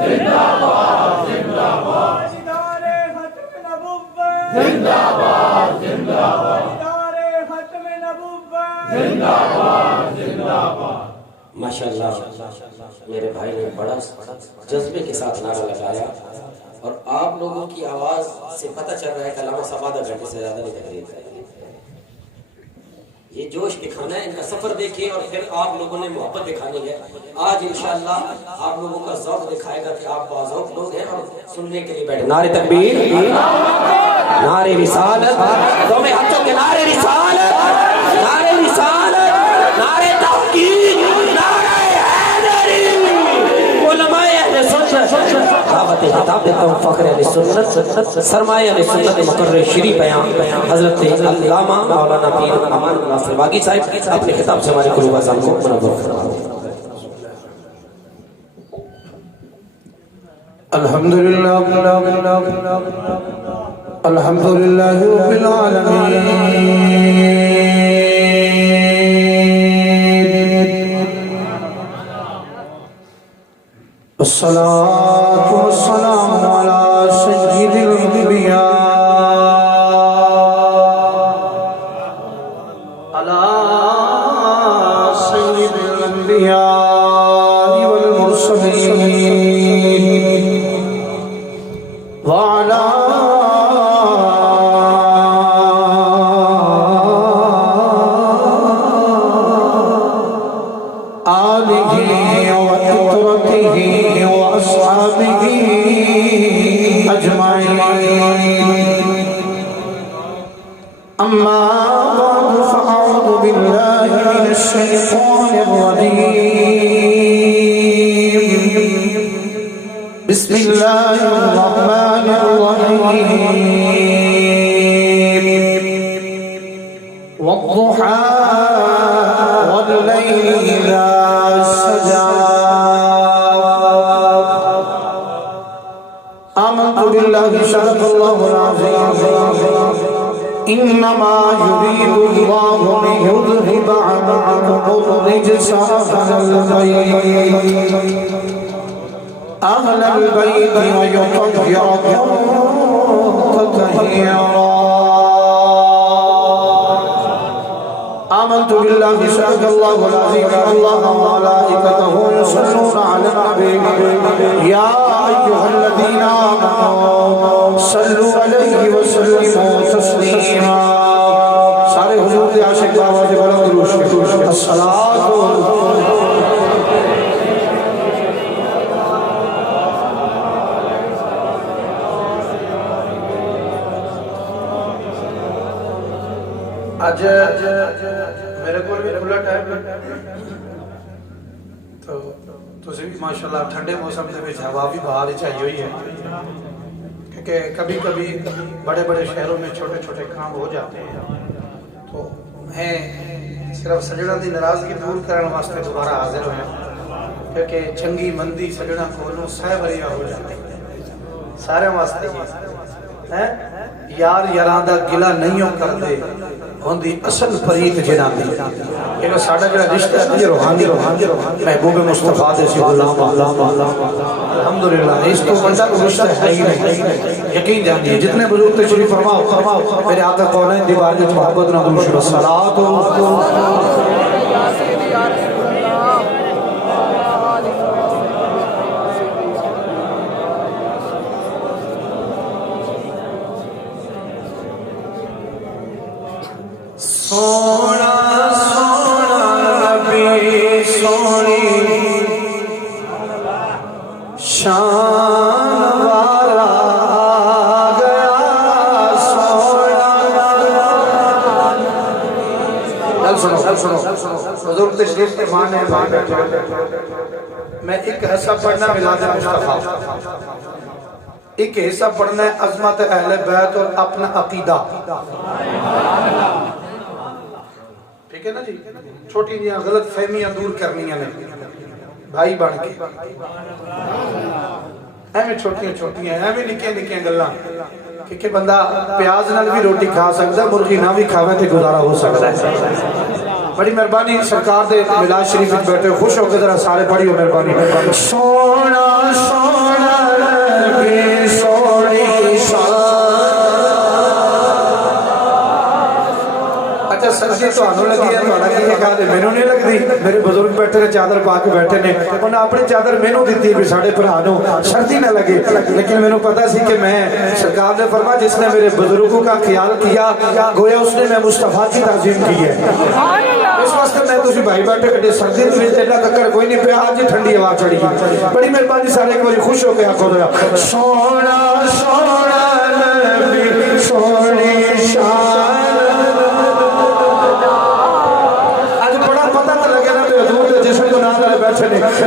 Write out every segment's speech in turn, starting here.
زندہ باد زندہ باد ادارے ختم نبوت زندہ باد زندہ باد ادارے ختم نبوت زندہ باد زندہ باد ماشاءاللہ میرے بھائی نے بڑا جذبے کے ساتھ نعرہ لگایا اور آپ لوگوں کی آواز سے پتہ چل رہا ہے کہ علامہ صاحب آدھا گھنٹے سے زیادہ نہیں تقریر کریں گے. یہ جوش دکھانا ہے، ان کا سفر دیکھیں اور پھر آپ لوگوں نے محبت دکھانی ہے. آج انشاءاللہ آپ لوگوں کا ذوق دکھائے گا کہ آپ باذوق لوگ ہیں اور سننے کے لیے بیٹھے. نعرہ تکبیر، نعرہ رسالت، دونوں ہاتھوں کے نعرہ رسالت، نعرہ رسالت، نعرہ تحقیق، نعرہ حیدری. علماء اہل سنت دعوت خطاب دیتا ہوں. فخر اہل سنت، سرمایہ اہل سنت مقرر شریف بیان حضرت علامہ مولانا پیر امان ناصر باغی صاحب اپنے خطاب سے ہمارے قلوب اذان کو منور فرمائیں. الحمدللہ الحمدللہ رب العالمین الصلاة والسلام على سيد الانبیاء على سيد الانبیاء والمرسلین وعلى آلہ وإطرته وأصحابه أجمعين. أما بعد فأعوذ بالله من الشيطان الرجيم. بسم الله الرحمن الرحيم. والضحى والليل إذا سجى. آمنت بالله صدق الله العظيم. إنما يريد الله ليذهب عنكم الرجس أهل البيت ويطهركم تطهيرا. آمنت بالله صدق الله العظيم. الله وملائكته يصلون على النبي يا أيها الذين آمنوا صلوا عليه وسلموا تسليما. سارے حضور کے عاشق آواز بلند روش الصلاۃ آج میرے کو بھی کھلا ٹائم تو تسی بھی ماشاءاللہ ٹھنڈے موسم دے وچ ہوا بھی باہر چاہیے ہوئی ہے کیونکہ کبھی کبھی بڑے بڑے شہروں میں چھوٹے چھوٹے کام ہو جاتے ہیں تو میں صرف سجڑا دی ناراضگی دور کرنے واسطے دوبارہ حاضر ہویا کیونکہ چنگی مندی سجڑا کولوں سہ وریا ہو جاتی سارے واسطے ہیں یار یاراں دا گلا نہیں کر دے ہوندی اصل فریق جناب دی کہ ساڈا جڑا رشتہ ہے یہ روحانی محبوب مصطفیٰ دے سی غلام الحمدللہ اس تو بڑا رشتہ ہے ہی نہیں یقین جانیے جتنے بزرگ تشریف فرماؤ میرے آقا کونین دی بارگاہ وچ محبت نال درود شریف صلوات سونا سونا نبی سونی شان والا گیا سونا. سنو حضور تشریف کے معنی میں ایک حصہ پڑھنا میلاد مصطفیٰ، ایک حصہ پڑھنا ہے عظمت اہل بیت اور اپنا عقیدہ. ٹھیک ہے نا جی؟ چھوٹی جی غلط فہمیاں دور کرنی ہیں بھائی بن کے ایویں چھوٹیاں چھوٹیاں ایویں نکیاں نکیاں گلاں کہ بندہ پیاز نال بھی روٹی کھا سکتا ہے مرغی نہ بھی کھاوے تے گزارا ہو سکتا ہے. بڑی مہربانی سرکار دے میلاد شریف وچ بیٹھے خوش ہو کے ذرا سارے پڑھیو مہربانی. سونا سونا نبی سونی شان اچھا سردی تو آنو لگی ہے بڑا کی کہا دے میں نہیں لگ دی میرے بزرگ بیٹھے نے چادر پا کے بیٹھے نے انہوں نے اپنی چادر میں دیتی ہے ساڑھے پر آنو سردی نہ لگے لیکن میں پتا سی کہ میں سرکار نے فرما جس نے میرے بزرگوں کا خیال کیا گویا اس نے میں مصطفیٰ کی تعظیم کی ہے اس واسطے میں تو بھائی بیٹھے کٹے سردی تو اللہ کا کر کوئی نہیں پہ آج ٹھنڈی ہوا چڑھی بڑی مہربانی سارے ایک بار خوش ہو کے آنکھوں دیا سونا سونا نبی سونی شان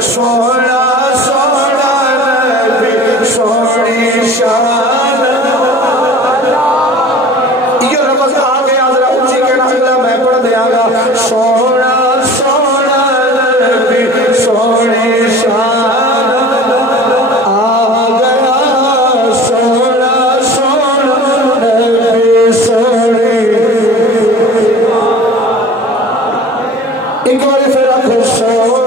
سونا سونا نبی سونی شان یہ لفظ آگے آدھرا اونچی کے ناکلہ میں پڑھ دیا گا سونا سونا نبی سونی شان آ گیا سونا سونا نبی سونی ایک بار پھر آخر سونا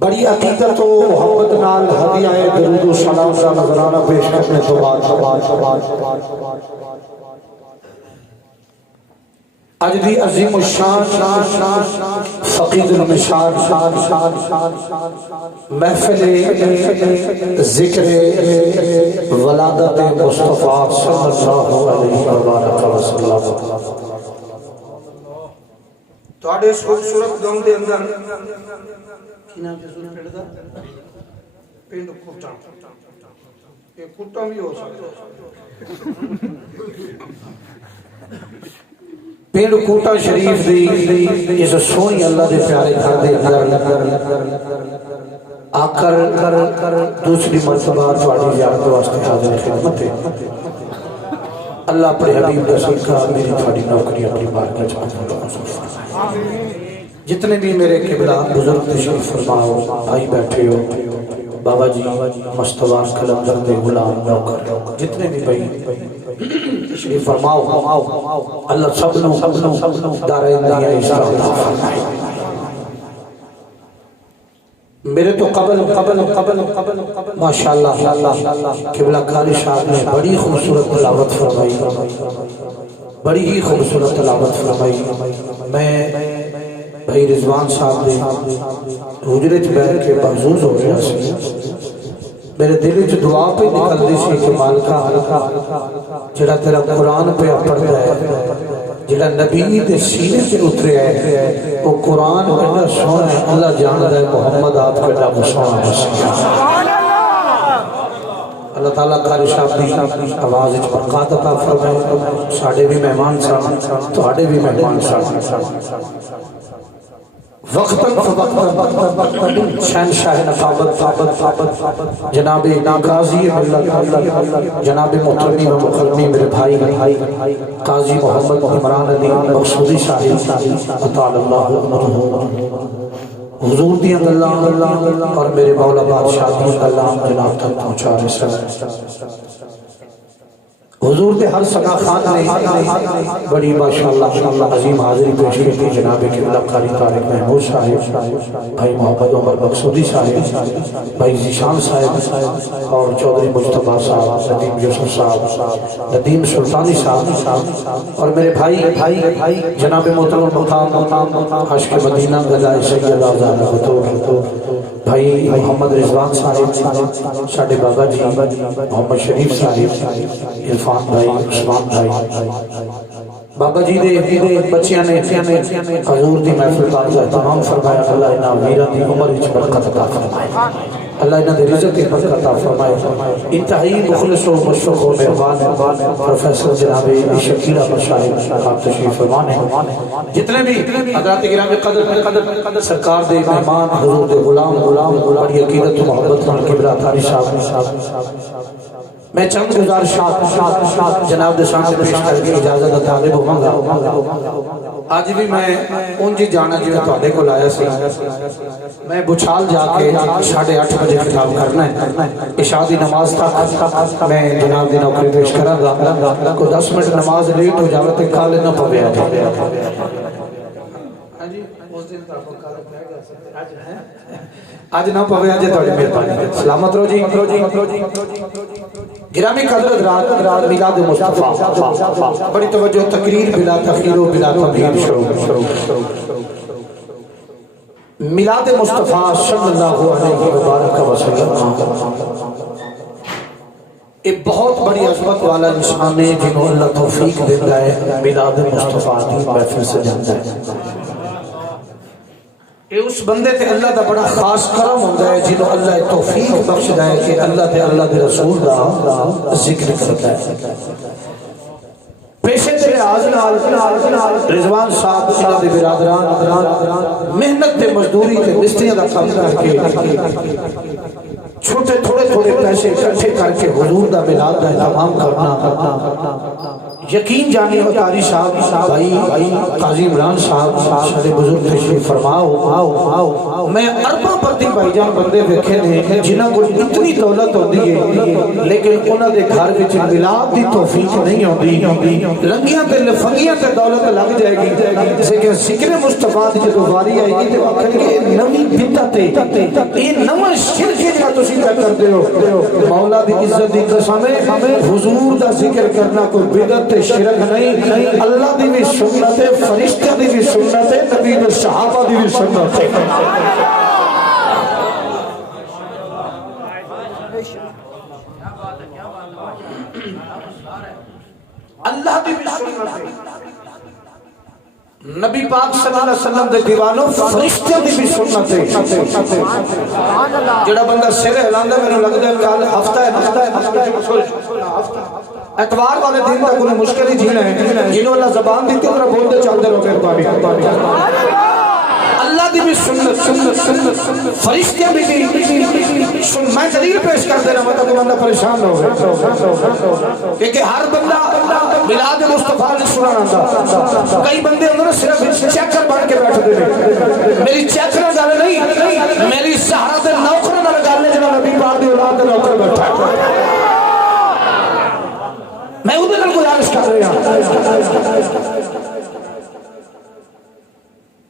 بڑی عقیدت و محبت نال ہدیہ درود و سلام کا نظرانہ پیش کرنے تو بعد اج دی عظیم الشان فقید المشان محفل ذکر ولادت مصطفیٰ صلی اللہ علیہ وسلم تو آڑے اس خوبصورت گاؤں دے اندر کی نام جسول پیڑ دا پینڈ کھوٹا یہ کھوٹا بھی ہو سکتا پینڈ کوٹا شریف دی اس سونی اللہ دے پیارے گھر دے اندر آ کر دوسری مرتبہ تواڈی زیارت واسطے حاضر خدمت ہے اللہ اپنے حبیب کا صدقہ میری تواڈی نوکری اپنی بارگاہ چاہتا جتنے بھی میرے قبلہ بزرگ تشریف فرماؤ بھائی بیٹھے ہو بابا جی مستوار کلندر دے غلام نوکر جتنے بھی بھائی تشریف فرماؤ اللہ سب نو دارین دیا اسلام فرمائے میرے تو قبل ماشاءاللہ قبلہ کاری صاحب نے بڑی خوبصورت تلاوت فرمائی بڑی ہی خوبصورت تلاوت فرمائی میں بھائی رضوان صاحب نے حجرت بیٹھ کے محظوظ ہو رہا سی میرے دل چ دعا پہ نکلتی سی کہ مالکا جڑا تیرا قرآن پہ پڑھتا ہے جڑا نبی دے سینے سے اتریا ہے وہ قرآن ایڈا سونا ہے اللہ جانتا ہے محمد آپ ایڈا سونا ہے اللہ تعالیٰ قاری صاحب دی آواز وچ برکات عطا فرمائے ساڈے بھی مہمان صاحب تواڈے بھی مہمان صاحب وقتاً فوقتاً شہنشاہ نقابت جناب قاضی ملت جناب محترمی و مکرمی میرے بھائی قاضی محمد عمران علی مقصودی صاحب اطال اللہ حضور دی اللہ اور میرے مولا بادشاہ دی اللہ جناب تک پہنچا رسل حضور دے ہر سگا خان نے بڑی ماشاءاللہ عظیم حاضری پیش کی تھی جناب قبلہ قاری طارق محمود صاحب بھائی محمد عمر مقصودی صاحب بھائی ذیشان صاحب اور چودھری مجتبہ صاحب ندیم یوسف صاحب ندیم سلطانی صاحب اور میرے بھائی جناب محترم مقام عشق مدینہ گدائے سید آزاد بطور بھائی محمد رضوان صاحب ساڈے بابا جی محمد شریف صاحب عرفان بھائی عثمان بھائی بابا جی دے بچیاں نے حضور دی محفل کا اہتمام فرمایا اللہ انہاں ویراں دی عمر وچ برکت عطا فرمائے اللہ انہاں دی رزق کی برکت عطا فرمائے انتہائی مخلص و مشفق و مہربان پروفیسر جناب شکیل احمد صاحب آپ تشریف فرما ہیں جتنے بھی حضرات گرامی قدر سرکار دے مہمان حضور دے غلام بڑی عقیدت و محبت نال قبلہ قاری صاحب میں چند گزارشات جناب دے سامنے پیش کر کے اجازت طالب ہوں گا آج بھی میں اونجی جانا جو تواڈے کول آیا سی میں بچھال جا کے 8:30 بجے خطاب کرنا ہے عشاء دی نماز تک میں جناب دی نوکری پیش کراں گا کو 10 منٹ نماز لیٹ ہو جاوے تے کال نہ پوے ہاں جی اس دن تا کال پہ گیا اج ہے آج نہ پوے اج تواڈی مہربانی سلامت رہو جی گرامی قدر حضرات میلاد مصطفیٰ بڑی توجہ تقریر بلا تخیر و بلا تمہید شروع میلاد مصطفیٰ صلی اللہ علیہ وسلم ایک بہت بڑی عظمت والا انسان ہے جنہوں اللہ توفیق دیتا ہے میلاد مصطفیٰ کی محفل سے جاتا ہے کہ اس بندے تے اللہ دا بڑا خاص کرم ہوتا ہے جنہوں اللہ توفیق بخشدا ہے کہ اللہ دے رسول دا ذکر کرتا ہے پیشے تیرے آزنال رضوان صاحب انہاں دے برادران محنت تے مزدوری تے مستریاں دا کام کر کے چھوٹے تھوڑے پیسے اکٹھے کر کے حضور دا میلاد دا اہتمام کرنا یقین جانی ہو تاری صاحب بھائی قاضی عمران صاحب شاہ بزرگ تشریف فرماؤ میں ارباں پردی بھائی جان بندے ویکھے نے جنہاں کو اتنی دولت ہوتی ہے لیکن انہاں دے گھر وچ میلاد دی توفیق نہیں ہوتی رنگیاں تے لفنگیاں تے دولت لگ جائے گی جیسے کہ ذکر مصطفیٰ دی جدوں واری آئے گی تے آکھن گے نویں بدعت ہے یہ نواں شرک ہے جڑا تسی کردے ہو مولا دی عزت دی قسم ہے حضور دا ذکر کرنا کوئی بدعت شرک نہیں اللہ دی بھی سنت ہے فرشتہ دی بھی سنت ہے نبی و صحابہ دی بھی سنت ہے اللہ دی بھی سنت ہے نبی پاک صلی اللہ علیہ وسلم دے دیوانوں فرشتہ دی بھی سنت ہے جڑا بندہ سر ہلاندا مینوں لگدا ہے کل ہفتہ ہے اتوار والے دن تک انہیں مشکل ہی جینا ہے جنہوں اللہ زبان دیتی انہیں بولتے چلتے رہو مہربانی اللہ دی بھی سنت فرشتے بھی میں دلیل پیش کر دے رہا ہوں تاکہ بندہ پریشان نہ ہو کیونکہ ہر بندہ میلاد مصطفیٰ نے سنانا تھا کئی بندے انہوں نے صرف چیکر بن کے بیٹھ دے میری چیکر گل نہیں میری سہارا دے نوکر نہ گل جنہاں نبی پاک دی اولاد دے نوکر بیٹھا میں ادھر نال گزارش کر رہا ہوں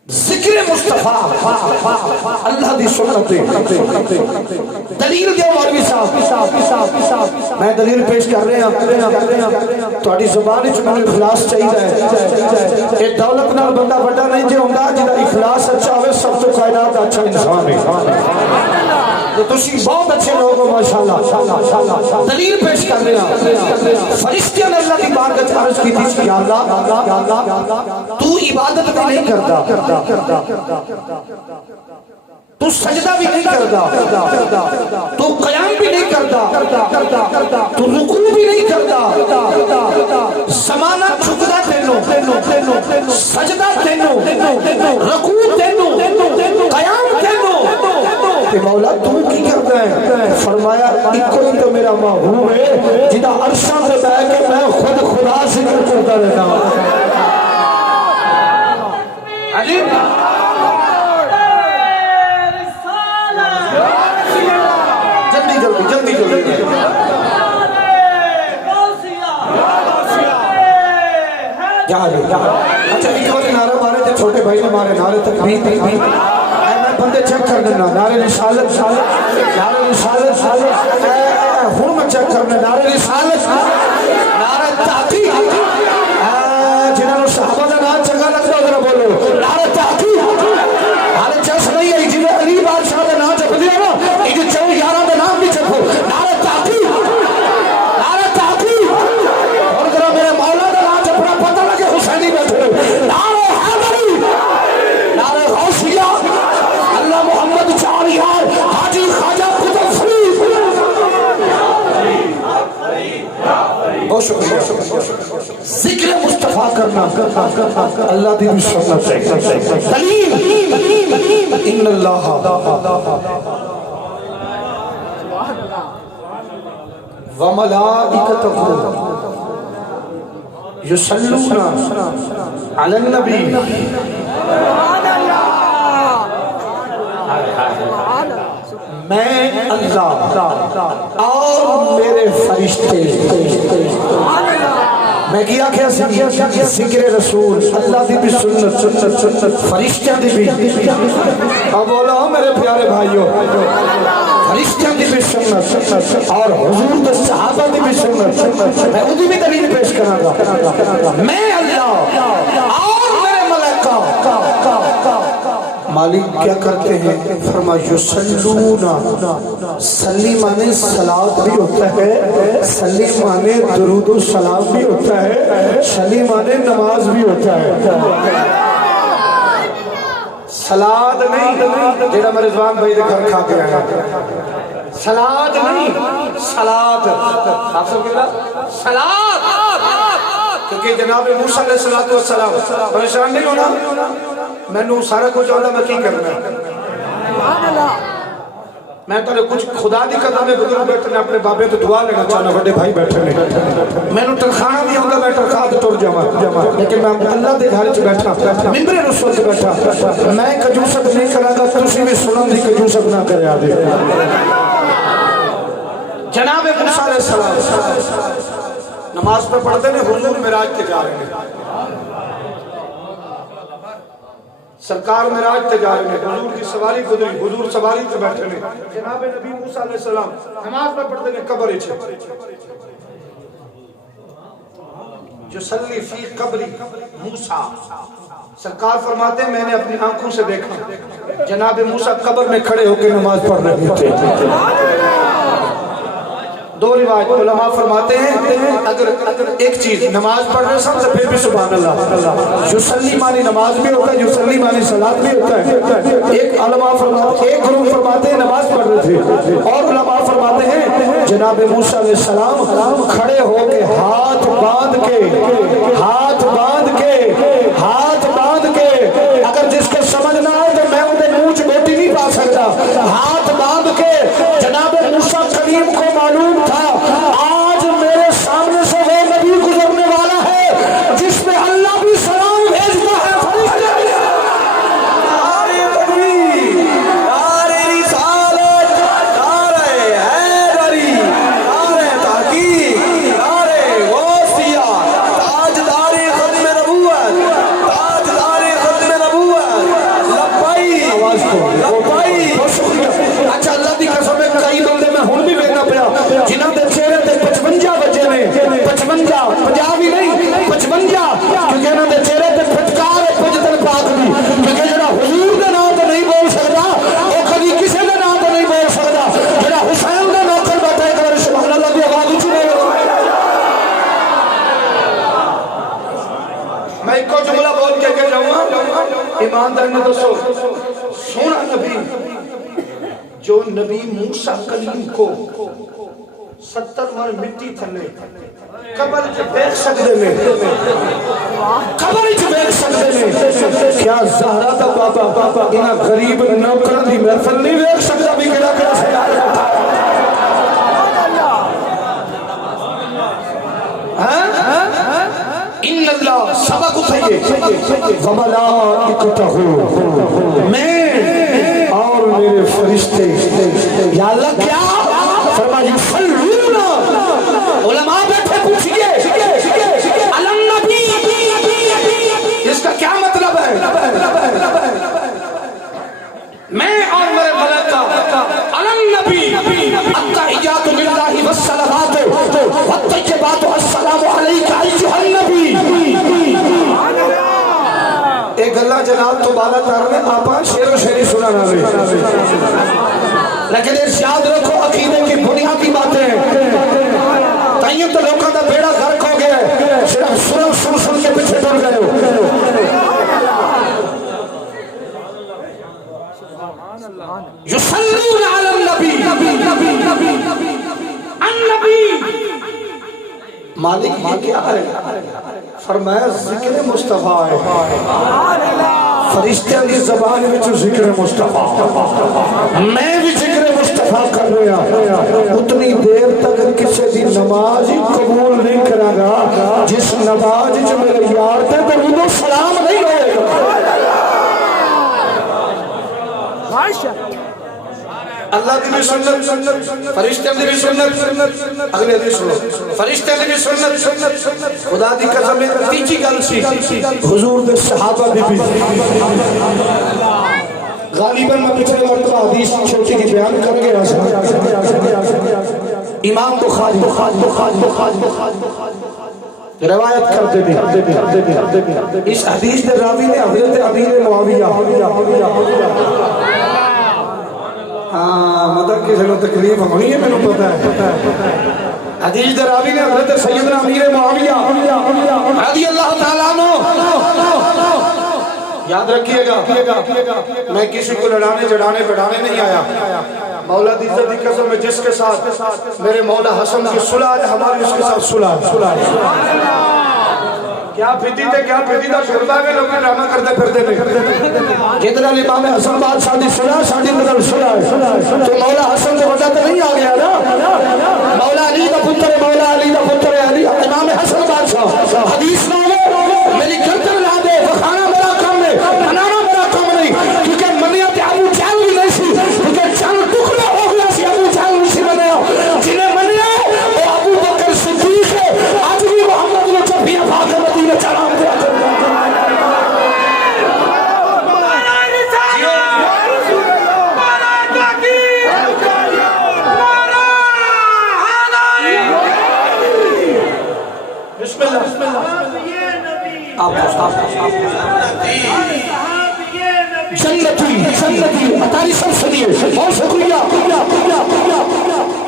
ذکر مصطفیٰ اللہ دی سنت دلیل دیو مولوی صاحب میں دلیل پیش کر رہا ہوں تہاڈی زبان وچ مینوں اخلاص چاہیدا ہے اے دولت نال بندہ بڑا نہیں جے ہوندا جدا اخلاص اچھا ہوے سب تو کائنات اچھا انسان ہے تو تسی بہت اچھے لوگ ہو ماشاءاللہ. دلیل پیش کر رہے ہیں. فرشتے نے اللہ کی بارگاہ میں عرض کی تھی یا اللہ تو عبادت بھی نہیں کرتا, تو سجدہ بھی نہیں کرتا, تو قیام بھی نہیں کرتا, تو رکوع بھی نہیں کرتا, زمانہ جھکدا تینوں, سجدہ تینوں, رکوع تینوں, قیام تینوں, کہ مولا تو کی کرتا ہے؟ فرمایا ایک کوئی تو میرا محبوب ہے جدہ عرشاں سے بیٹھ کے میں خود خدا ذکر کرتا رہتا ہوں. عجیب جلدی اچھا ایک وقت نعرہ مارے تھے چھوٹے بھائی نے مارے نعرے تکبیر میں بندے چیک کر دینا نعرے رسالت ہوں میں چیک کرنا نعرے رسالت نعرے تحقیق جنہوں نے صحابہ کا نام چنگا لگتا ادھر بولو نعرے تحقیق ہمارے چیس نہیں ہے جنہیں علی بادشاہ کا نام چپ دیا نا ایک چون یارہ کا نام بھی چپو نعرے تحقیق اور ذرا میرے مولا کا نام چپنا پتہ لگے حسینی بیٹھے نعرے حیدری نعرے غوثیہ اللہ محمد چاریار حاجی خواجہ قطب فرید. بہت شکریہ. ذکر مصطفیٰ کرنا اللہ دی بھی سنت ہے. دلیل ان اللہ وملائکتہ یصلون علی النبی میں اللہ اور میرے فرشتے میں کیا ذکر رسول اللہ دی بھی سنت فرشتیاں دی بھی اب بولا میرے پیارے بھائیوں فرشتیاں دی بھی سنت اور حضور دے صحابہ دی بھی سنت میں ادھی بھی دلیل پیش کرنا گا. میں اللہ اور میرے ملائکہ مالک کیا کرتے ہیں فرما یصلون صلی مانے صلاۃ بھی ہوتا ہے صلی مانے درود و سلام بھی ہوتا ہے صلی مانے نماز بھی ہوتا ہے. صلاۃ نہیں جیڑا میرے رضوان بھائی دے گھر کھا کے آیا صلاۃ نہیں صلاۃ آپ سب کہہ رہا صلاۃ کیونکہ جناب موسیٰ علیہ السلام پریشان نہیں ہونا میں نو سارا کچھ ہوتا میں کی کرنا میں تو کچھ خدا دی قدم میں بزرگ بیٹھنے اپنے بابے تو دعا لینا چاہنا بڑے بھائی بیٹھنے میں نو ترخانہ بھی ہوگا میں ترخواہ تو ٹور جاؤں لیکن میں اللہ دے گھر چ بیٹھا ممبر رسول سے بیٹھا میں کجوست نہیں کرا گا تسی بھی سنن دی کجوست نہ کرے آدھے. جناب موسیٰ علیہ السلام نماز پہ پڑھتے ہیں حضور معراج تے جا رہے ہیں سرکار معراج تے جا رہے ہیں حضور کی سواری گزری حضور سواری تے بیٹھے ہیں جناب نبی موسیٰ علیہ السلام نماز پہ پڑھتے ہیں قبر وچ جو صلی فی قبری موسیٰ سرکار فرماتے ہیں میں نے اپنی آنکھوں سے دیکھا جناب موسیٰ قبر میں کھڑے ہو کے نماز پڑھ رہے تھے. دو روایت علماء فرماتے ہیں اگر ایک چیز نماز پڑھ رہے سب سے پھر بھی سبحان اللہ یصلی معنی نماز بھی ہوتا ہے یصلی معنی صلاۃ بھی ہوتا ہے. ایک علماء فرماتے ایک گروہ فرماتے ہیں نماز پڑھ رہے تھے اور علماء فرماتے ہیں جناب موسیٰ علیہ السلام کھڑے ہو کے ہاتھ باندھ کے اگر جس کو سمجھ نہ آئے تو میں انہیں منہ چ بیٹی نہیں پا سکتا ہاتھ باندھ کے جناب موسیٰ کریم کو معلوم تھا آج میرے سامنے سے وہ نبی گزرنے والا ہے جس میں اللہ بھی سلام بھیجتا ہے. اچھا اللہ دی قسم ہے کئی بندے میں ہوں بھی ویکھنا پیا جنہاں دے چہرے تے 55 بچے نے 55 50 بھی نہیں 55 کیونکہ انہاں دے چہرے تے پھٹکار ہے پجتن پاک دی کیونکہ جڑا حضور دے نام تے نہیں بول سکدا او کبھی کسے دے نام تے نہیں بول سکدا موسیٰ کلیم کو 70 ور مٹی تھلے قبر چ بیٹھ سکدے نے قبر چ بیٹھ سکدے نے کیا زہرا دا بابا انہاں غریب نوکراں دی محفل نہیں ویکھ سکدا بھی کیڑا کیڑا سیار بیٹھا ان اللہ سبق اٹھائیے وملائکتہ میں اور میرے فرشتے یا اللہ کیا فرمایا یصلون علماء بیٹھے پوچھئے علی النبی اس کا کیا مطلب ہے میں اور میرے ملائکہ علی النبی التحیات للہ والصلوات والطیبات السلام علیک ایھا النبی ایک اللہ جناب تو بالا تار میں آپا شعر و شعری سنانا ہے لیکن اس یاد رکھو عقیدے کی بنیادی باتیں ہیں تائیوں تو لوگوں کا بیڑا غرق ہو گیا ہے صرف سن سن کے پیچھے ٹر گئے ہو یصلون علی النبی النبی مالک یہ کیا ہے فرمایا ذکر مصطفیٰ ہے فرشتیاں دی زبان میں ذکر مصطفیٰ میں بھی ذکر مصطفیٰ کر رہا اتنی دیر تک کسی دی نماز ہی قبول نہیں کرا گا جس نماز جو میرے یار تے درود و سلام نہیں ہوئے گا اللہ دی بھی سنت فرشتے دی بھی سنت اگلے حدیث سنو فرشتے دی بھی سنت خدا دی قسم ہے تیجی گل سی حضور دے صحابہ دی بھی غالباً میں پچھلے مرتبہ حدیث چھوٹی کی بیان کر گیا امام بخاری روایت کرتے بھی اس حدیث دے راوی نے حضرت امیر معاویہ مدد کی سنو تکلیف ہونی ہے میں نے پتا ہے حدیث در راوی نے حضرت سیدنا امیر معاویہ رضی اللہ تعالیٰ عنہ یاد رکھیے گا میں کسی کو لڑانے جڑانے بڑھانے نہیں آیا مولا دی عزت کی قسم ہے جس کے ساتھ میرے مولا حسن کی صلح ہے ہماری اس کے ساتھ صلح کیا پھیتی تھے شربہ میں لوگ ڈرامہ کرتے پھرتے نہیں کتنا امام حسن بات شادی سنا شادی مدل سنا تو مولا حسن کو وجہ تو نہیں آ گیا نا مولا علی کا پتر علی امام حسن بادشاہ حدیث نامے میری گردن لا دے وکھانا میرا کام ہے منانا میرا کام نہیں کیونکہ منیت ابو جہل بھی نہیں سی کیونکہ چند ٹکڑا ہو گیا سی ابو جہل نہیں سی منیا جنہیں منیا وہ ابو بکر صدیق ہے آج بھی محمد نے جب بھی افاق مدینہ چلام دیا جنتی اتاری سب سنیے بہت شکریہ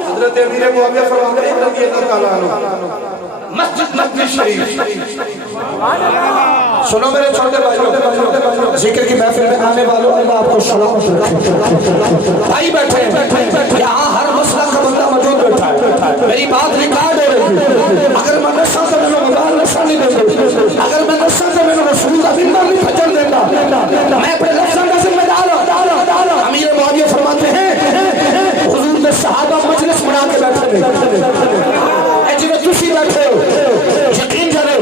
حضرت امیر معاویہ فرماتے ہیں رضی اللہ تعالیٰ عنہ مسجد شریف سنو میرے چھوٹے بھائیوں ذکر کی محفل میں آنے والوں اللہ آپ کو سلامت رکھے بھائی بیٹھے ہیں یہاں ہر مسئلہ کا بندہ موجود بیٹھا ہے میری بات ریکارڈ ہو رہی ہے اگر میں نشہ سے میں مدار نشہ نہیں دے اگر میں نشہ سے میں رسول کا زندہ نہیں پھجل دیتا میں اپنے لفظوں کا ذمہ دار ہوں امیر معاویہ فرماتے ہیں حضور نے صحابہ مجلس بنا کے بیٹھے ہیں جنہیں تسی بیٹھے ہو یقین جانے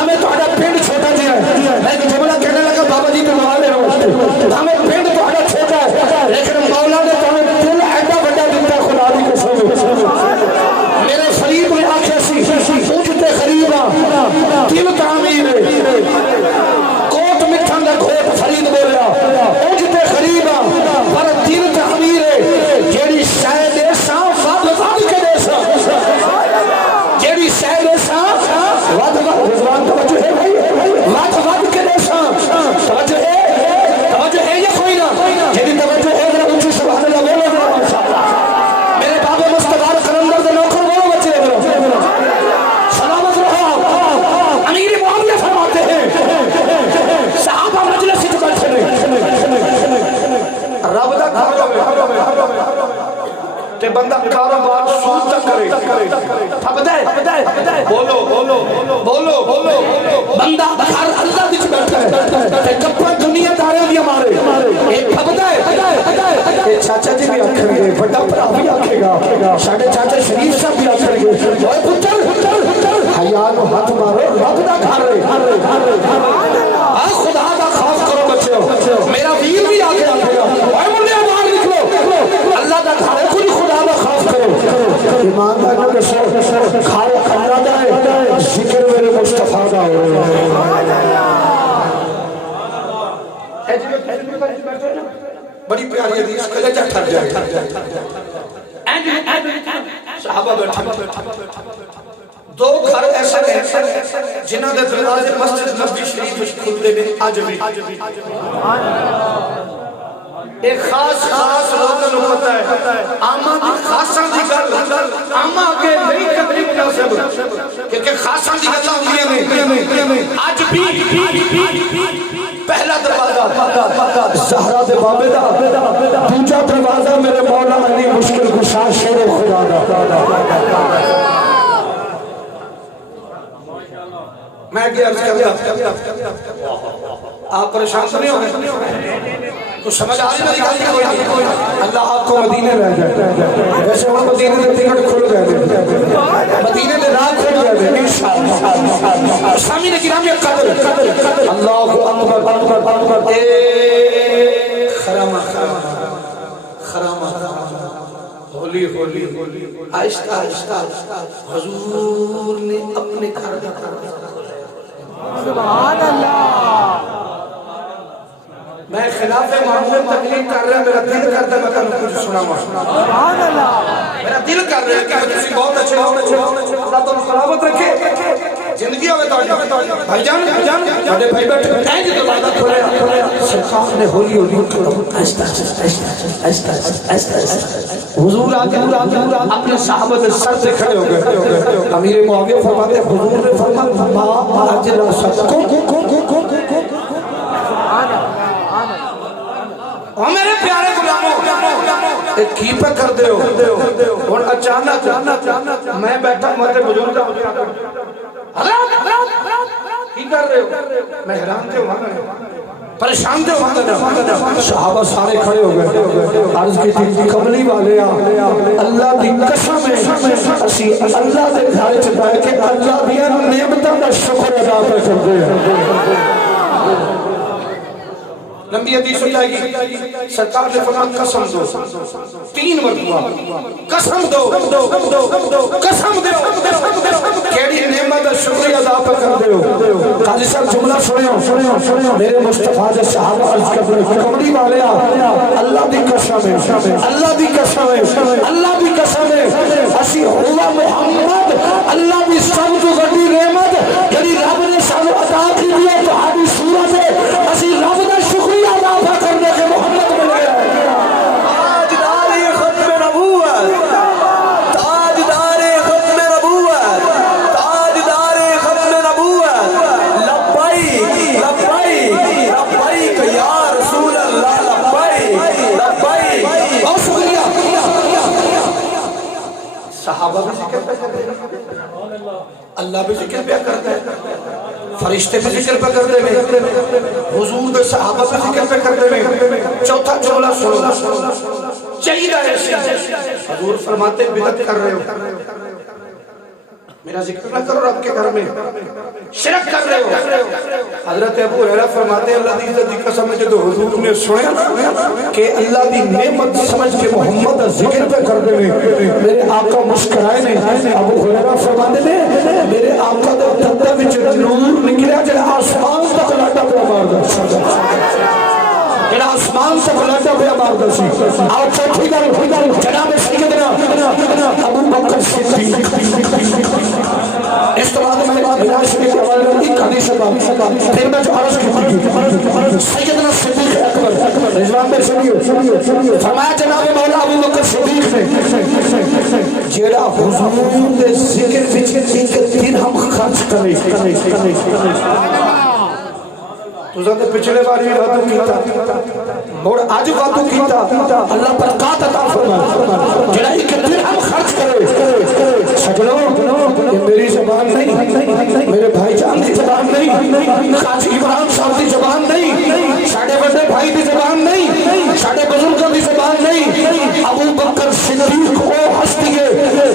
ہمیں تھوڑا پینڈ چھوٹا دیا ہے میں ایک جملہ کہنے لگا بابا جی تو نوالے رہو ہمیں پینڈ تھوڑا چھوٹا ہے لیکن مولا نے تمہیں دل ایڈا بڑا دیتا ہے خدا دی قسم میرے خریب نے آنکھیں سی پوچھتے خریبا دل تعمیر کوٹ مٹھن دا گھوٹ فرید بولیا پوچھتے خریبا پر دل تعمیر جیڑی شاید ایسا واد کے دیسا جیڑی شاید ایسا واد رضوان توجہ ہے بھائی واد کے دیسا توجہ ہے یہ بندہ کاروبار سود تک کرے بولو بولو بولو بولو بندہ ہر اللہ وچ بیٹھا ہے تے کپڑا دنیا دارے دی مارے ایک پھبدا ہے اے چاچا جی بھی آکھن گے بڑا بھرا بھی آکھے گا ساڈے چاچا شریف صاحب بھی آکھن گے اوے پتر حیا نو ہاتھ مارو رب دا گھر ہے خدا دا خوف کرو بچو میرا ویر بھی آگے آگے گا اوے منڈے باہر نکلو اللہ دا گھر ہے کوئی خدا دا خوف کرو ایماندار نو دسو کھاؤ کھانا دا ہے ذکر میرے مصطفیٰ دا ہو بڑی پیاری حدیث کلیجہ ٹھر جائے صحابہ بیٹھا دو گھر ایسے ہیں جنہاں دے دروازے مسجد نبوی شریف کھل دے میں آج بھی ایک خاص لوگوں کو پتہ ہے آماں دی خاصاں دی گل آماں کے نہیں قدری مناسب کیونکہ خاصاں دی گل ہوندیاں نے آج بھی پہلا دروازہ زہرا دے بابے دا دوسرا دروازہ میرے مولا علی مشکل کشا شیر خدا دا میں کیا عرض کرتا آپ پریشان تو نہیں ہو گئے تو سمجھ آنے میری گل کوئی اللہ آپ کو مدینے لے جائے ویسے وہ مدینے دے ٹکٹ کھل گئے مدینے دے راہ کھل گئے انشاءاللہ سامعین کرام یہ قدر اللہ اکبر خرامہ ہولی ہولی آہستہ آہستہ حضور نے اپنے گھر سبحان اللہ میں خلاف محمد تقلید کر رہا میرا دل کرتا ہے میں کہوں کچھ سنا سبحان اللہ میرا دل کر رہا ہے کہ تسی بہت اچھے ہو اللہ تو سلامت رکھے زندگی ہوئے تو بھائی جان بڑے بھائی بیٹھے ہیں جو دروازہ کھولے سرکار نے ہولی ہولی آہستہ حضور آگے اپنے صحابہ کے سر سے کھڑے ہو گئے امیر معاویہ فرماتے ہیں حضور نے فرمایا ما اجل صدق اور میرے پیارے غلاموں ایک کی پہ کر دے ہو اور اچانک میں بیٹھا مجھے بزرگ کی کر رہے ہو میں حیران تھے وہاں پریشان تھے وہاں صحابہ سارے کھڑے ہو گئے عرض کی تھی کملی والے اللہ دی قسم ہے اسی اللہ دے گھر چ بیٹھ کے اللہ دیا نعمتاں دا شکر ادا کر دے لمبی حدیث ہو جائے گی سرکار نے فرمایا قسم دو 3 مرتبہ قسم دو قسم دو کیڑی نعمت دا شکریہ ادا کر دے ہو قاضی صاحب جملہ سنو میرے مصطفیٰ دے صحابہ عرض کر رہے کملی والے اللہ دی قسم ہے اللہ دی قسم ہے اللہ دی قسم ہے اسی ہوا محمد اللہ دی سب تو بڑی نعمت جڑی رب نے سانو عطا کی ہے تہاڈی صورت ہے اسی رب دا شکریہ ادا کرنے کے محمد مل گیا تاجدار ختم نبوت تاجدار ختم نبوت تاجدار ختم نبوت لبیک لبیک لبیک یا رسول اللہ لبیک لبیک اور شکریہ صحابہ بھی ذکر پہ کرتے ہیں اللہ بھی ذکر پہ کرتا ہے فرشتے بھی ذکر پہ کرتے ہیں حضور دے صحابہ بھی ذکر پہ کرتے ہیں چوتھا جملہ سنو چاہیے حضور فرماتے بدعت کر رہے ہو میرا ذکر نہ کرو رب کے گھر میں شرک کر رہے ہو حضرت ابو ہریرہ فرماتے ہیں اللہ دی عزت دی قسم ہے جو حضور نے سنیا کہ اللہ دی نعمت سمجھ کے محمد ذکر پہ کر دے میرے آقا مسکرائے نے ابو ہریرہ فرماتے ہیں میرے آقا دے دندے وچ نور نکلیا جڑا آسمان تک لاٹا پہ ماردا جڑا آسمان سے لاٹا پہ ماردا سی اور چوتھی گل جناب سیدنا ابو بکر صدیق اس تو بعد میں بلال شریف کے حوالے میں ایک حدیث ہے پھر میں جو عرض کی سیدنا صدیق اکبر رضوان میں سنیو فرمایا جناب مولا ابو بکر صدیق نے جیڑا حضور دے ذکر وچ ایک دن ہم خرچ کرے تُساں تے پچھلے بار بھی وعدہ کیتا اور آج وعدہ کیتا اللہ برکات عطا فرمائے جڑا ایک درہم خرچ کرے سجنوں یہ میری زبان نہیں میرے بھائی جان کی زبان نہیں قاضی عمران صاحب کی زبان نہیں ساڑھے بڑے بھائی کی زبان نہیں ساڑھے بزرگوں کی زبان نہیں ابو بکر صدیق وہ ہستی ہے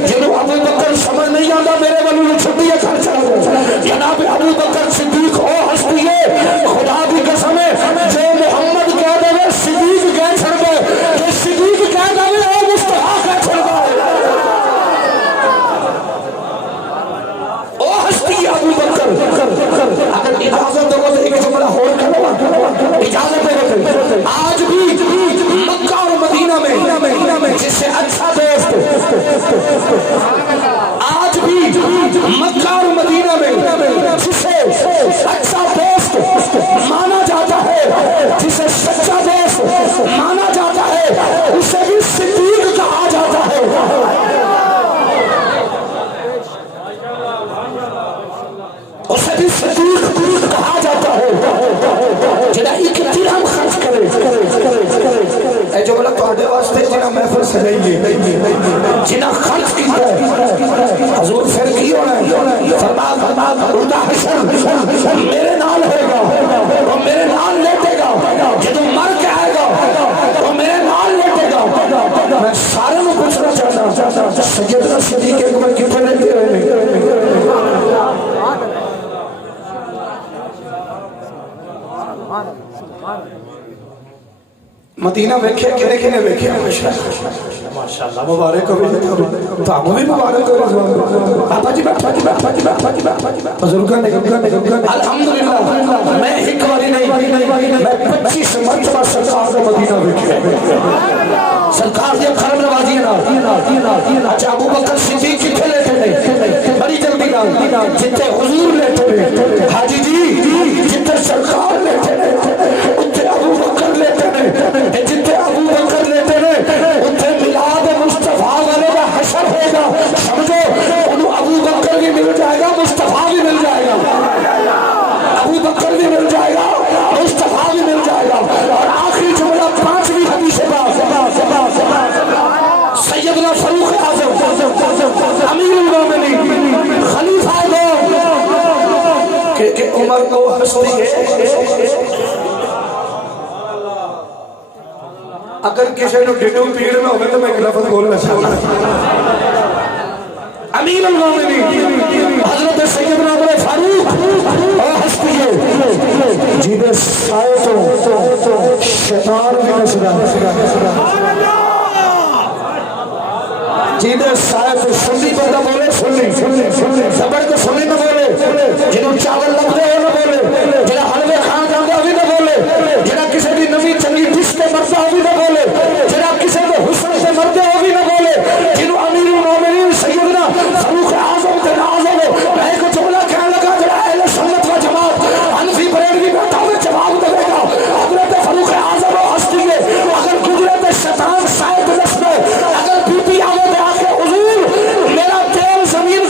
جنہوں ابو بکر سمجھ نہیں آتا میرے والوں چھٹی ہے خرچہ جناب ابو بکر صدیق وہ ہستی ہے خدا کی قسم ہے جو محمد کہہ دے صدیق کہہ چھڑ گئے جو صدیق کہہ دے وہ مصطفیٰ کہہ چھڑ گئے وہ ہستی ابو بکر اگر اجازت دو تو ایک جملہ ہو اجازت دے آج بھی مکہ اور مدینہ میں جس سے اچھا دوست آج بھی مکہ اور مدینہ میں جسے اچھا دوست مانا جاتا ہے جسے سچا دوست مانا جاتا ہے اسے بھی صدیق کہا جاتا ہے اسے بھی صدیق کہا جاتا ہے جنہا ایک درہم خرچ کرے اے جو بلا توڑے واسطے جنہا محفل سجائی گے جنہا خرچ کیتا ہے حضور پھر کی ہونا ہے فرما اردہ حشر میرے نال ہوئے گا وہ میرے نال لیٹے گا جدو مر کے آئے گا وہ میرے نال لیٹے گا میں سارے میں پوچھنا چاہتا سیدنا صدیق ایک میں کتنے لیتے رہے مدینہ ویکھے کنے کنے ویکھے ماشاءاللہ مبارک ہوئے تو آپ بھی مبارک ہوئے آپا جی بیٹھا جی بیٹھا جی بیٹھا جی بیٹھا جی بزرگاں نے الحمدللہ میں ایک باری نہیں میں 25 مرتبہ سرکار کو مدینہ ویکھے سرکار دیا کرم نوازی نا اچھا ابو بکر صدیق کتھے لیتے نہیں بڑی جلدی نا جتے حضور لیتے نہیں حاجی جی جتے سرکار لیتے نہیں اتھے ابو بکر لیتے نہیں جتے ابو بکر لیتے نہیں اتھے ملاد مصطفیٰ والے کا حشر ہوگا سمجھو انہوں ابو بکر بھی مل جائے گا مصطفیٰ بھی مل جائے گا ابو بکر بھی مل جائے گا مصطفیٰ بھی مل جائے گا اور آخری جملہ 5ویں حدیث سیدنا فاروق اعظم امیر المومنین خلیفہ دو کہ عمر کو ہستی ہے اگر کسی نے ڈیڈو پیڑ میں ہوگا تو میں ایک لفظ بولنا چاہتا امیر المومنین حضرت سیدنا عمر فاروق اور ہستی ہے جیدے سائے تو شیطان بھی نسدہ جیدے سائے تو سنی بندہ بولے سنی زبر کو سنی نہ بولے جنہوں چاول لگ دے نہ بولے جنہوں حلوے کھان جاندہ بھی نہ بولے جنہوں کسی بھی نمی چنگی ڈش کے مرتا بھی نہ بولے جنہوں کسی بھی حسن سے مردے بھی نہ بولے جنہوں امیر المومنین سیدنا فاروق اعظم کے نازم میں ایک جملہ کہنے لگا جنہوں اہل سنت و جماعت حنفی بریلوی بیٹھا ہوئے جواب دے گا حضرت فاروق اعظم و ہستی ہے اگر گزرت شیطان سائے گزشت میں اگر بی پی آگے دے آگے حضور میرا دل زمین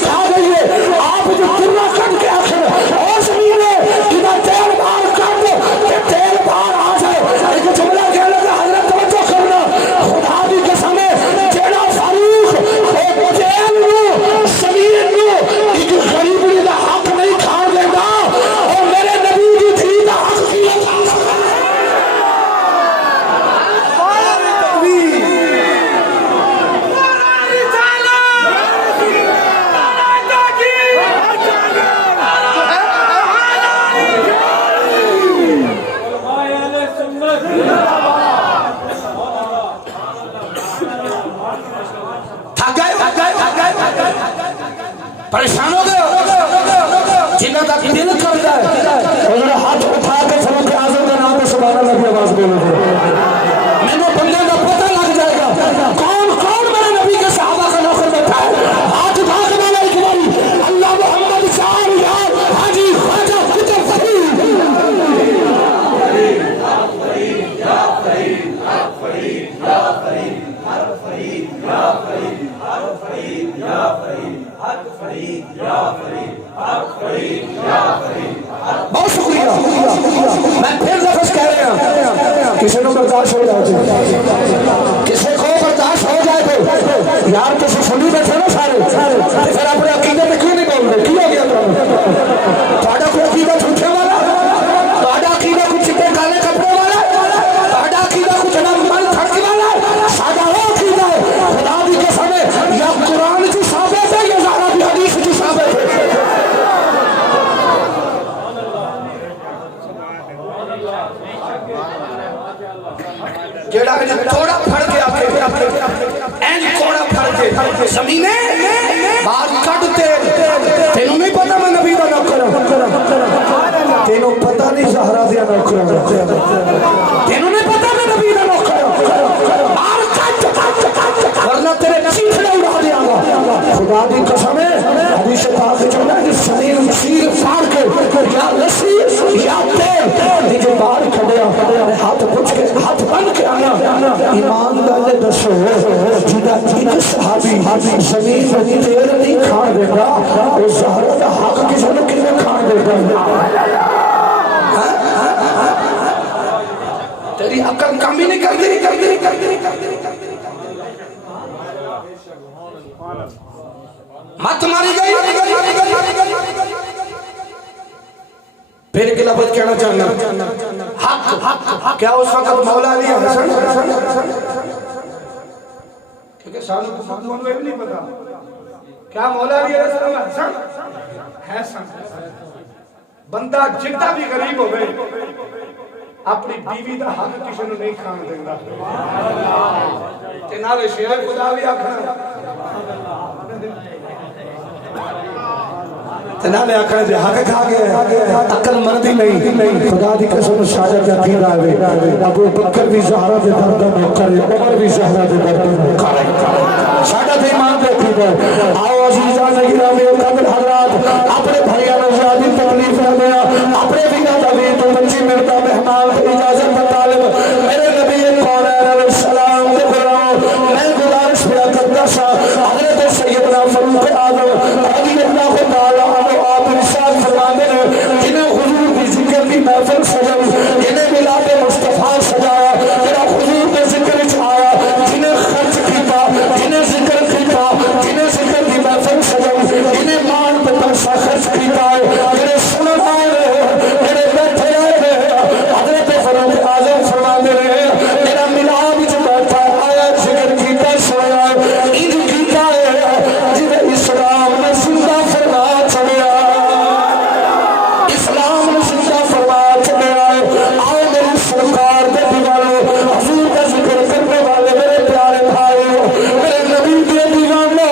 بہت شکریہ. میں پھر لفظ کہہ رہا ہوں کسی کو برداشت ہو جائے کسی کو برداشت ہو جائے تو یار کسی سنی بیٹھے نا سارے پھر اپنے عقیدے میں کیوں نہیں بول رہے کی ہو گیا تھوڑا کوئی عقیدہ جھوٹے والا تھوڑا عقیدہ کچھ چٹے کالے کپڑے والا تھوڑا عقیدہ کچھ نہ من تھڑکی والا سادہ وہ عقیدہ ہے خدا دی قسم ہے یا قرآن کی ثابت ہے یا زہرا کی حدیث کی ثابت ہے. کوڑا پھڑ کے این کوڑا پھڑ کے زمینے باہر کٹتے تینوں نہیں پتا میں نبی دا نوکر ہوں تینوں پتا نہیں زہرا دیا نوکر ہوں تینوں نہیں پتا میں نبی دا نوکر ہوں باہر کٹ ورنہ تیرے چیخڑے اڑا دیا گا خدا دی قسم ہے حدیث پاک جو ہے کہ سنیر سیر پھاڑ کے یا لسی یا تیل دیکھے باہر کھڑیا ہاتھ پوچھ کے ہاتھ بن کے آیا ایمان دالے دسو جدہ ایک صحابی زمین میں تیر نہیں کھان دے گا وہ زہرہ دا حق کسی نے کنے کھان دے گا تیری عقل کم ہی نہیں کرتی مت ماری گئی پھر ایک لفظ کہنا چاہنا حق کیا اس وقت مولا علی حسن کیونکہ سانو کو نہیں پتا کیا مولا علی حسن حسن بندہ جتنا بھی غریب ہو گئے اپنی بیوی دا حق کسی نے نہیں کھان دینا نالے شیر خدا بھی آکھنا نالے آکھنا دے حق کھا گیا عقل مردی نہیں خدا دی قسم ساجہ جاتی راوے ابو بکر بھی زہرہ دے دردہ میں کرے عمر بھی زہرہ دے دردہ میں کرے ساجہ دے ایمان دیکھی گئے آؤ عزیزہ نگرامی قبل حضرات اپنے بھائیہ نوزادی تکلیف کر دیا اپنے بھی نہ دبی تو بچی مرتا مہمان کو اجازت بطالب میرے نبی قرآن علیہ السلام دے قرآن میں گزارش پیا کرتا سا حضرت سیدنا فاروق اعظم رضی اللہ تعالی عنہ آپ ارشاد فرماتے ہیں جنہیں حضور کی ذکر کی محفل سجا جنہیں ملاد مصطفیٰ سجایا جنہیں حضور کے ذکر چھایا جنہیں خرچ کیتا جنہیں ذکر کیتا جنہیں ذکر کی محفل سجا جنہیں مان پہ پیسہ خرچ کیتا ہے جنہیں سنن آئے جنہیں بیٹھے آئے حضرت فاروق اعظم فرماتے ہیں میرا ملاد جو بیٹھا آیا ذکر کیتا سویا عید کیتا ہے جنہیں اسلام نے زندہ فرما چلیا اسلام نے زندہ فرما چلیا آؤ میری سرکار دے دیوانو حضور کا ذکر کرنے والے میرے پیارے بھائیو میرے نبی دے دیوانو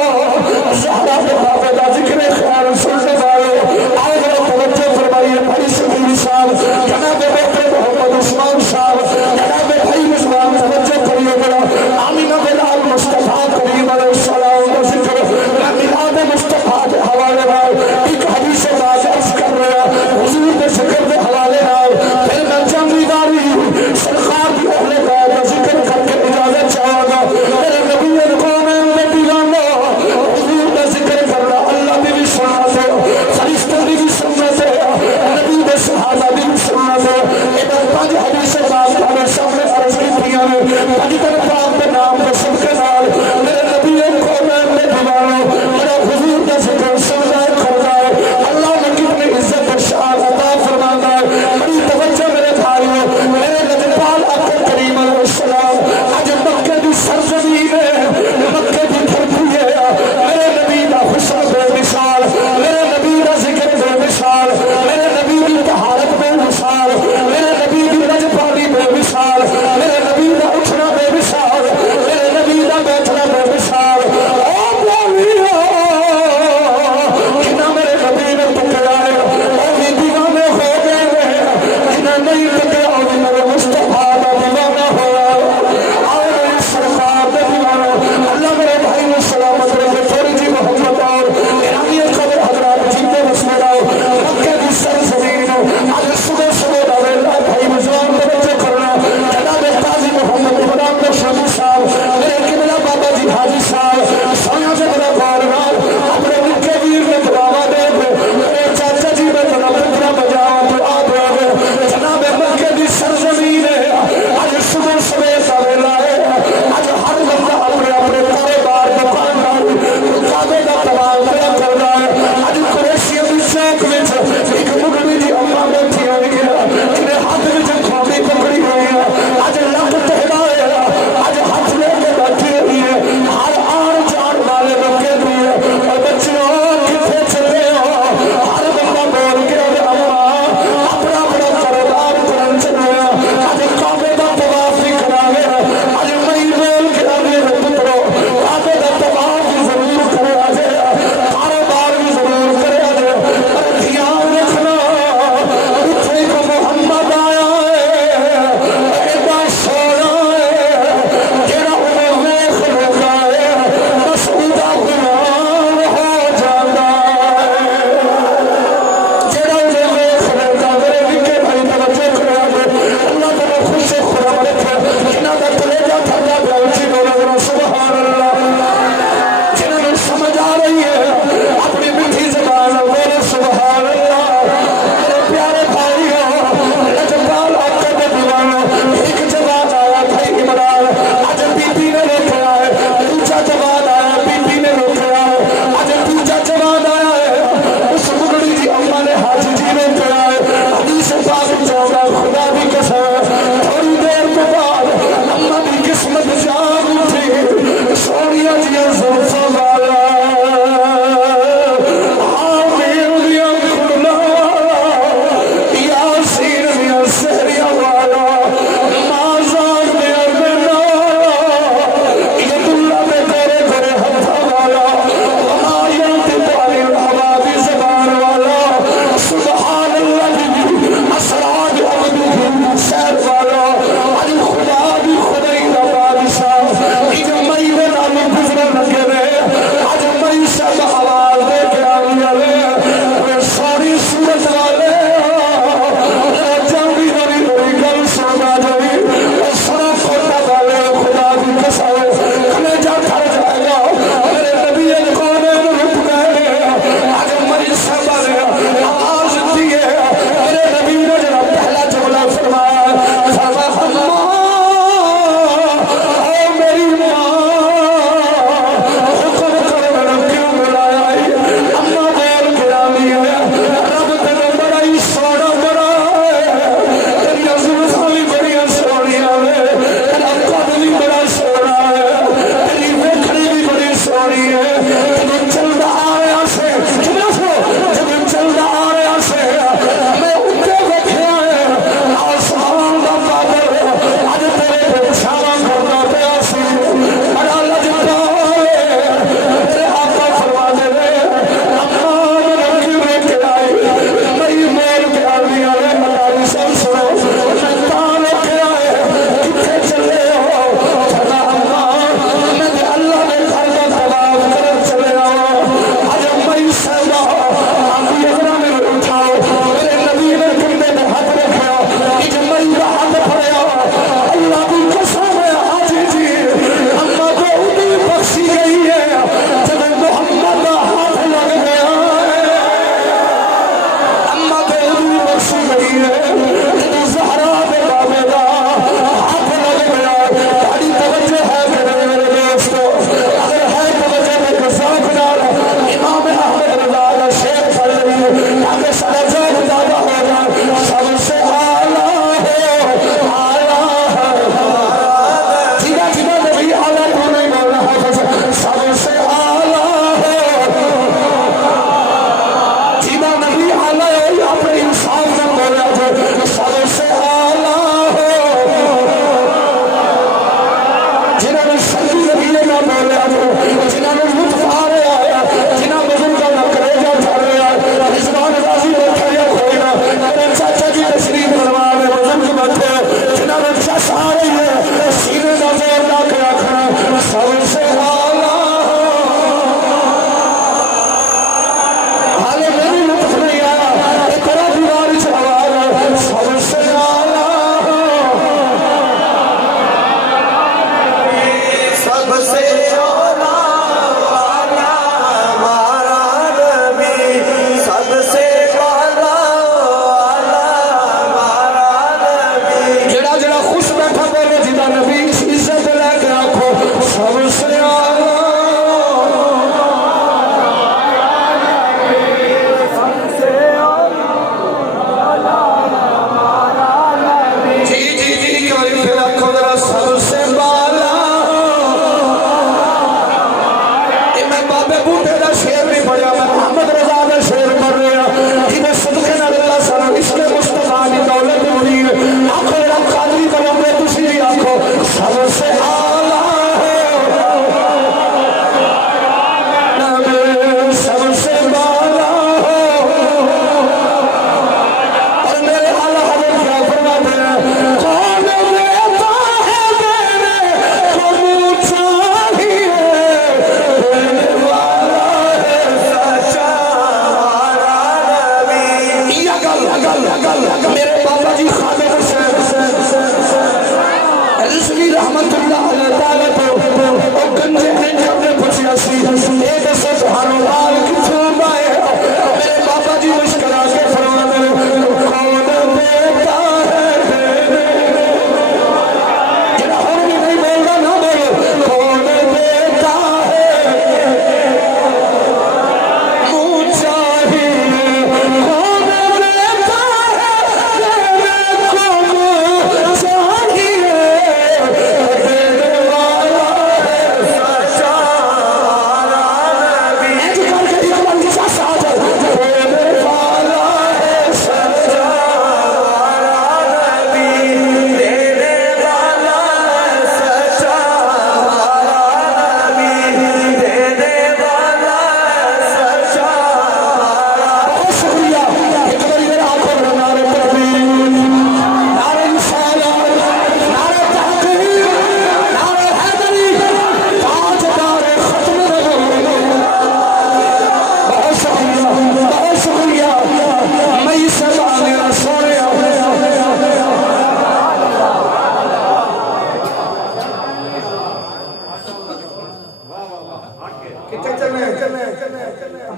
زہرا کے بابے دا ذکر خیر سننے والے آؤ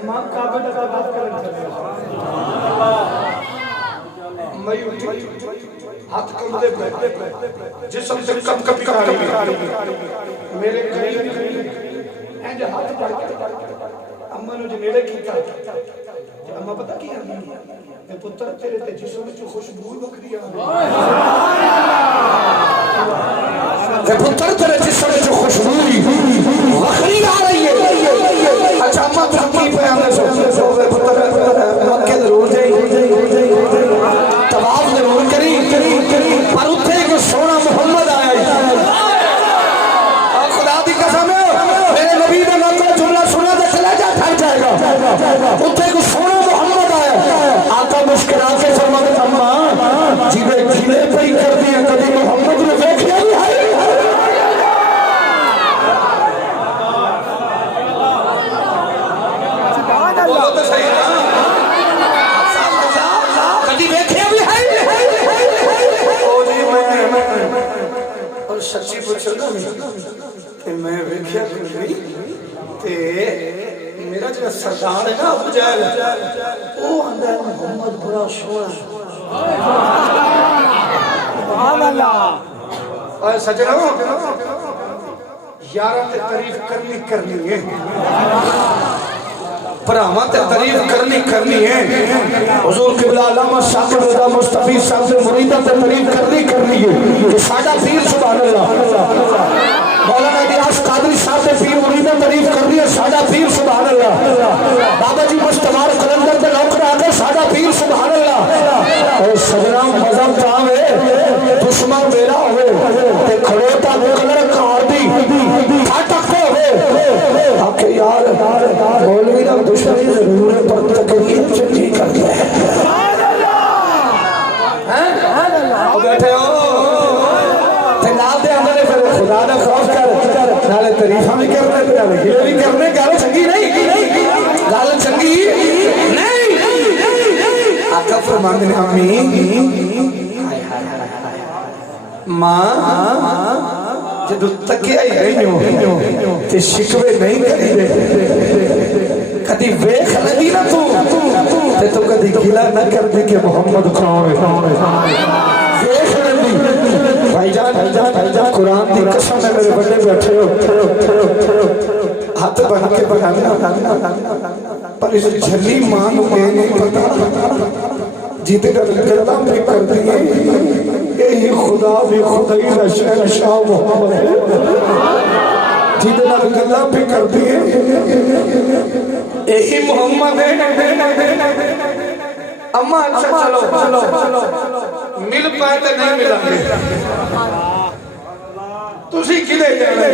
ماں کعبے دا طواف کرن چلے میں ہاتھ کمدے پہ جسم سے کپ کپ کاری میرے قریب اینج ہاتھ پڑ کے اماں نو جنیڑے کیتا اماں پتہ کی آندی اے پتر تیرے تے جسم وچ خوشبو وکھری آ اے پتر تیرے جسم وچ خوشبو وکھری آ رہی ہے اچھا اماں تو کی پہ آندے سو پتر مکے ضرور جائی طواف ضرور کری پر اتھے کو سونا محمد آیا اور خدا دی قسم ہے میرے نبی دا نقل جملہ سنا دے کلیجہ تھک جائے گا اتھے کو سونا محمد آیا آقا مسکرا کے فرماتے اماں جیوے گھلے پہ ہی کر دیا کبھی محمد نے دیکھیا بھی ہے بولو تو صحیح کبھی دیکھیا بھی ہے اور سچی پوچھنا کہ میں ویکھیا کوئی تے میرا جو سردار ہے نا ابو جہل وہ آندا ہے محمد بڑا سونا سبحان اللہ اور سجنوں یاراں تے تعریف کرنی ہے پراواں تے تعریف کرنی ہے حضور قبلہ علامہ شاکر رضا مصطفی صاحب سے مریداں تے تعریف کرنی ہے کہ ساڈا پیر سبحان اللہ مولانا الیاس قادری صاحب سے پیر مریداں تعریف کرنی ہے ساڈا پیر سبحان اللہ بابا جی مستمار قلندر تے نوکر آ کے ساڈا پیر سبحان اللہ اے سجنا مذہب کام ہے دشمن میرا ہوئے تے کھڑوتا کلر کار دی پھاٹک ہوئے آکے یار مولوی نا دشمنی ضرور ہے پر تکلیف چنگی کر دیا ہے بیٹھے ہو نال دے ہمارے پھر خدا دا خوف کر نالے تعریفاں بھی کرنے نالے گلے بھی کرنے گل چنگی نہیں گل چنگی نہیں آقا فرماندے نے امی ماں جدو تکیا ہی نہیں ہو تے شکوے نہیں کری دے کدی ویکھ لگی نا تو کدی گلا نہ کر دے کہ محمد کون ہے ویکھ لگی بھائی جان قرآن دی قسم ہے میرے بڑے بیٹھے ہو ہاتھ بن کے بنانا پر اس جھلی ماں نو نہیں پتا جیتے کا گلا بھی کر دیئے یہی خدا بھی خدای کا شہنشاہ محمد ہے جیتے کا گلا بھی کر دیئے یہی محمد ہے اما اچھا چلو مل پائے تو نہیں ملا گے تُسی کدے جانے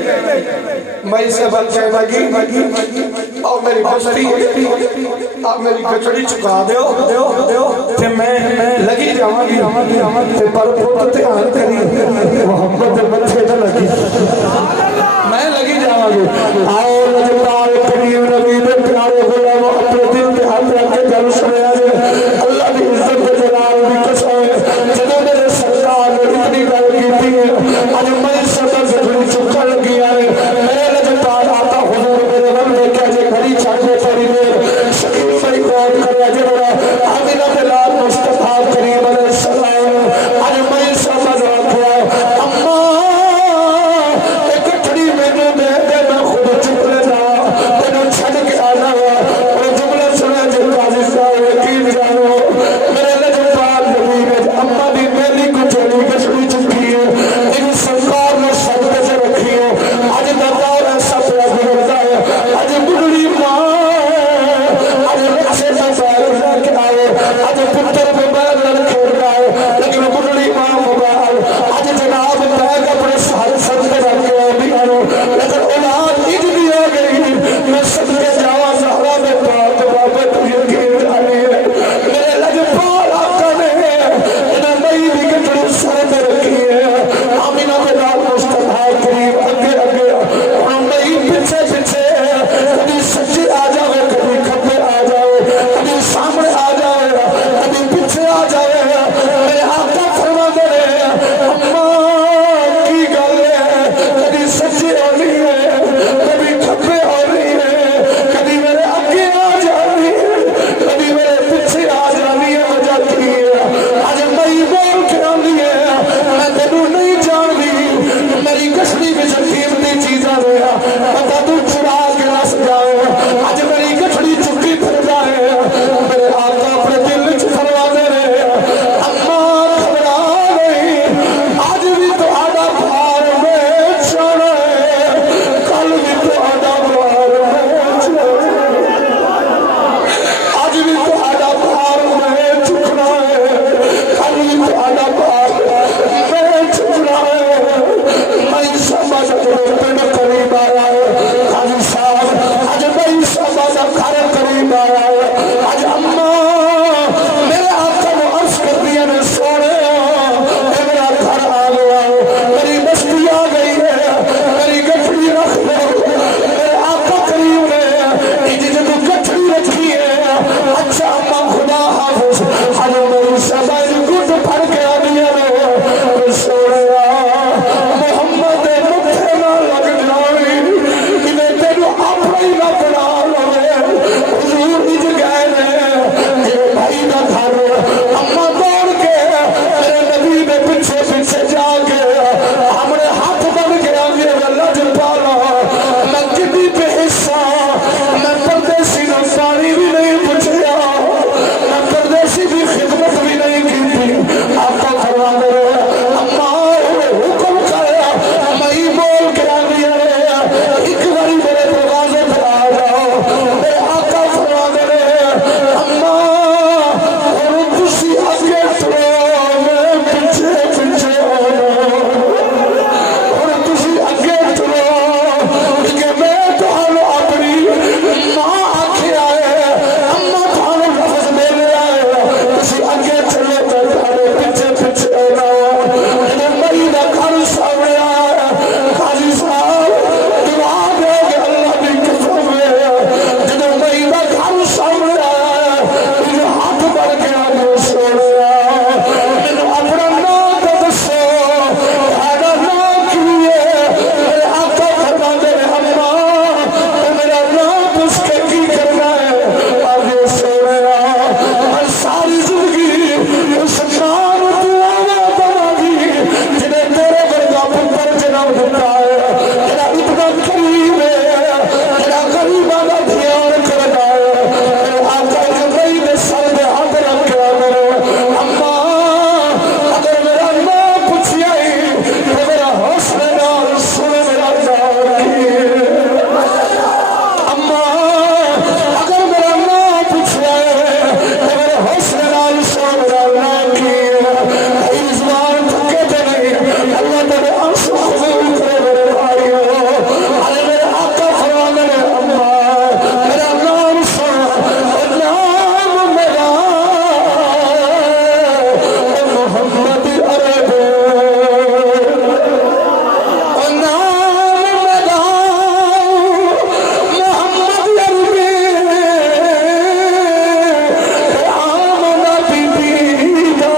میں اسے بل کہہ لگی اور میری بستی آپ میری کچڑی چکا دیو کہ میں لگی جاؤں گی کہ پر پوت تیار کری محمد مجھے نہ لگی میں لگی جاؤں گی آؤ نجبار کریم نبی دے پیارے غلام اپنے دل کے ہاتھ رکھ کے جل سنے آجے اللہ کی عزت کے جلال بھی قسم ہے جنہوں میرے سرکار نے اتنی گل کی تھی آج میں سبب سے بڑی چکر لگی آئے میرے نجبار آتا حضور میرے غم لے کے آجے گھڑی چھاڑنے پڑی دیر شکیل بھائی قوت کرے آجے بڑا آمینہ دلال مصطفیٰ کریم علیہ السلام آج میں سبب رکھا اما ایک کھڑی میں نے دے دے میں خود چپ لینا تینوں چھڑ کے آنا اور جملہ سنا جن کا جس کا یقین فرمایا آج اما میرے آقا کو عرض کر دیا نے سونے میرا گھر آ گیا میری بستی آ گئی ہے میری گٹھڑی رکھ دو میرے آقا کریم نے جن کو گٹھڑی رکھی ہے اچھا اما خدا حافظ حج میری سبائے گٹ پھڑ کے آ گیا نے سونے محمد مکھے نہ لگ جائی انہیں تیرو اپنا ہی نہ بنا لے حضور اج گئے نے یہ بھائی نہ گھر اما دوڑ کے میرے نبی نے پیچھے پیچھے جا کے ہمارے ہاتھ بن کے آگے لج پالا میں کبھی پہ حصہ میں پردیسی نے پانی بھی نہیں پوچھیا میں پردیسی بھی خدمت بھی نہیں کی تھی آقا فرما دے اما حکم کریا میں بول کے آگے ایک باری میرے دروازے پر آ جاؤ میرے آقا فرما دے اما اور تسی آگے چلو میں پیچھے پیچھے اور تسی آگے چلو کہ میں تمہوں اپنی ماں آکھے آئے اما تمہوں لفظ دے لے آئے تسی آگے چلے میں تمہوں پیچھے پیچھے انہیں مئی دا گھر سامنے آئے قاضی صاحب دعا دے کہ اللہ بھی قسم ہے جنہیں مئی دا گھر سامنے آئے انہیں ہاتھ بڑھ کے آگے سوڑے انہیں اپنا نام دسو ہیڈا نام کیے میرے آقا فرما دے اما میرا نام اس کے کی کرنا ہے آگے سوڑے اور ساری زندگی اس نام دعا بنا دی جنہیں تیرے برگا پتر جنم دیتا ہے جنہ اتنا قریب ہے جنہ قریبانہ دھیان کرنا ہے میرے آقا جبرئی نے سر میں ہاتھ رکھ کے آگے اما اگر میرا نام پوچھیا ہی تو میرا حوصلے نال سن میرا نام کی اما اگر میرا نام پوچھیا ہے تو میرے حوصلے نال سن میرا نام کی بھائی زبان تھکے تے نہیں اللہ تیرے آنسو قبول کرے میرے بھائیو ارے میرے آقا فرمانے نے اما میرا نام سن نام میرا محمد عربی نام میرا محمد عربی آمنہ بی بی دا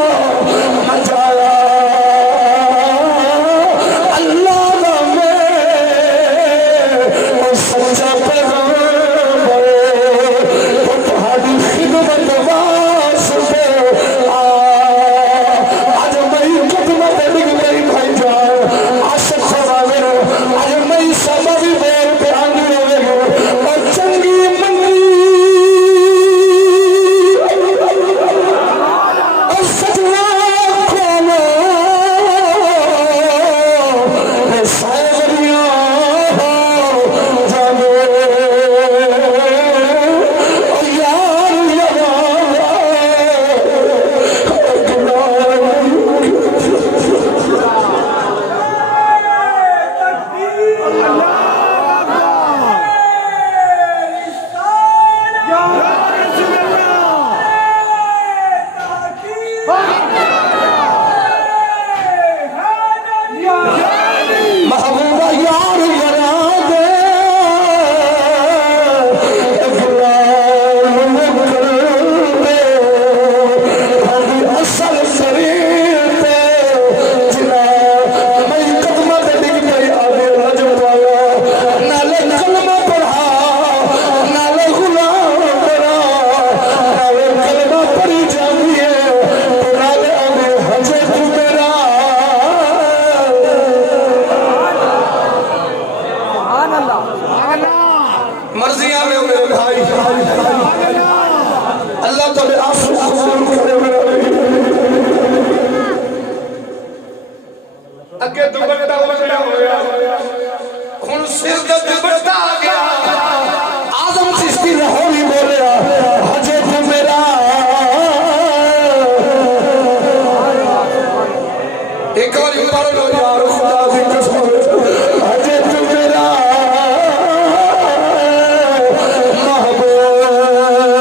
مجایا اللہ دا میں سچا پیغمبر وہ تمہاری خدمت واسطے آج میں خدمت لگ گئی بھائی جان عاشق فرمانے آج میں سبا بھی بول پہ آنی ہوئے گے اور چنگی منگی اور سجنا کھولو سائبریاں جانے اور یار محبوبہ یار بنا دے غلام کر دے ہماری اصل شریعت جنا میں قدمہ تے ڈگ گئی آگے رج پایا نالے کلمہ پڑھا نالے غلام بنا نالے کلمہ پڑھی جاتی ہے تو نالے آگے حجے تو میرا مرضیاں میں میرے بھائی اللہ تمہیں آنسو قبول کرے میرے اگے دوپٹہ بڑا ہویا ہن سر دا دوپٹہ آ گیا آدم چشتی لاہوری بولیا حجے تو میرا ایک اور پڑھ لو یار خدا کی قسم حجے تو میرا محبوب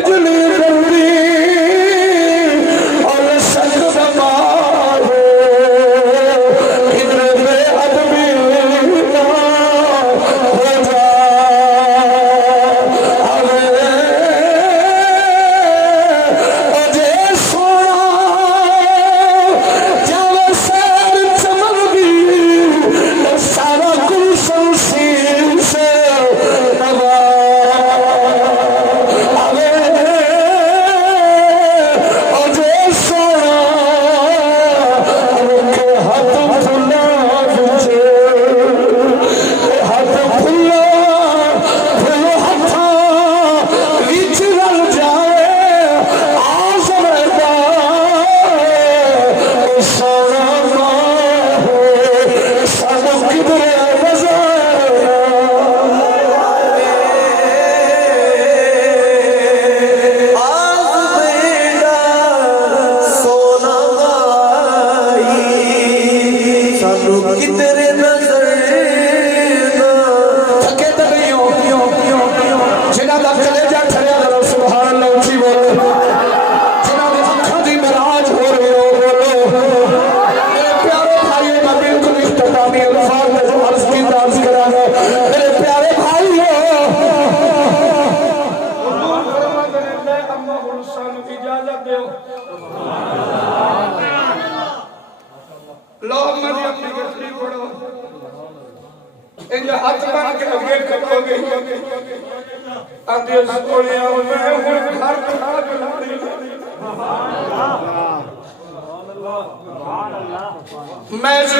بجلی گردی اور سک دماغے ادھر بے ادبی نہ ہو جا اجے سونا جب سیر چمک دی سارا کل شمشیر سے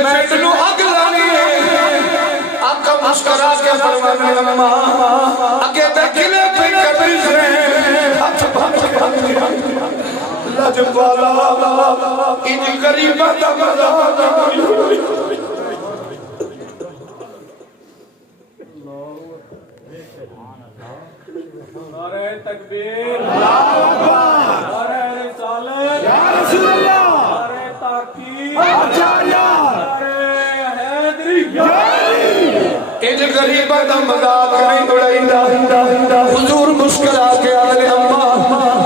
میں تنو اگ لانی آقا مسکرا کے فرمانے اماں اگے تے کلے پہ کبھی سے ہاتھ بھاگ لجبالا ان غریبہ دا مزا نعرہ تکبیر نعرہ رسالت یا رسول اللہ نعرہ تحقیق نعرہ حیدری ان غریبہ دا مذاق نہیں اڑائیدا حضور مسکرا کے آلے اماں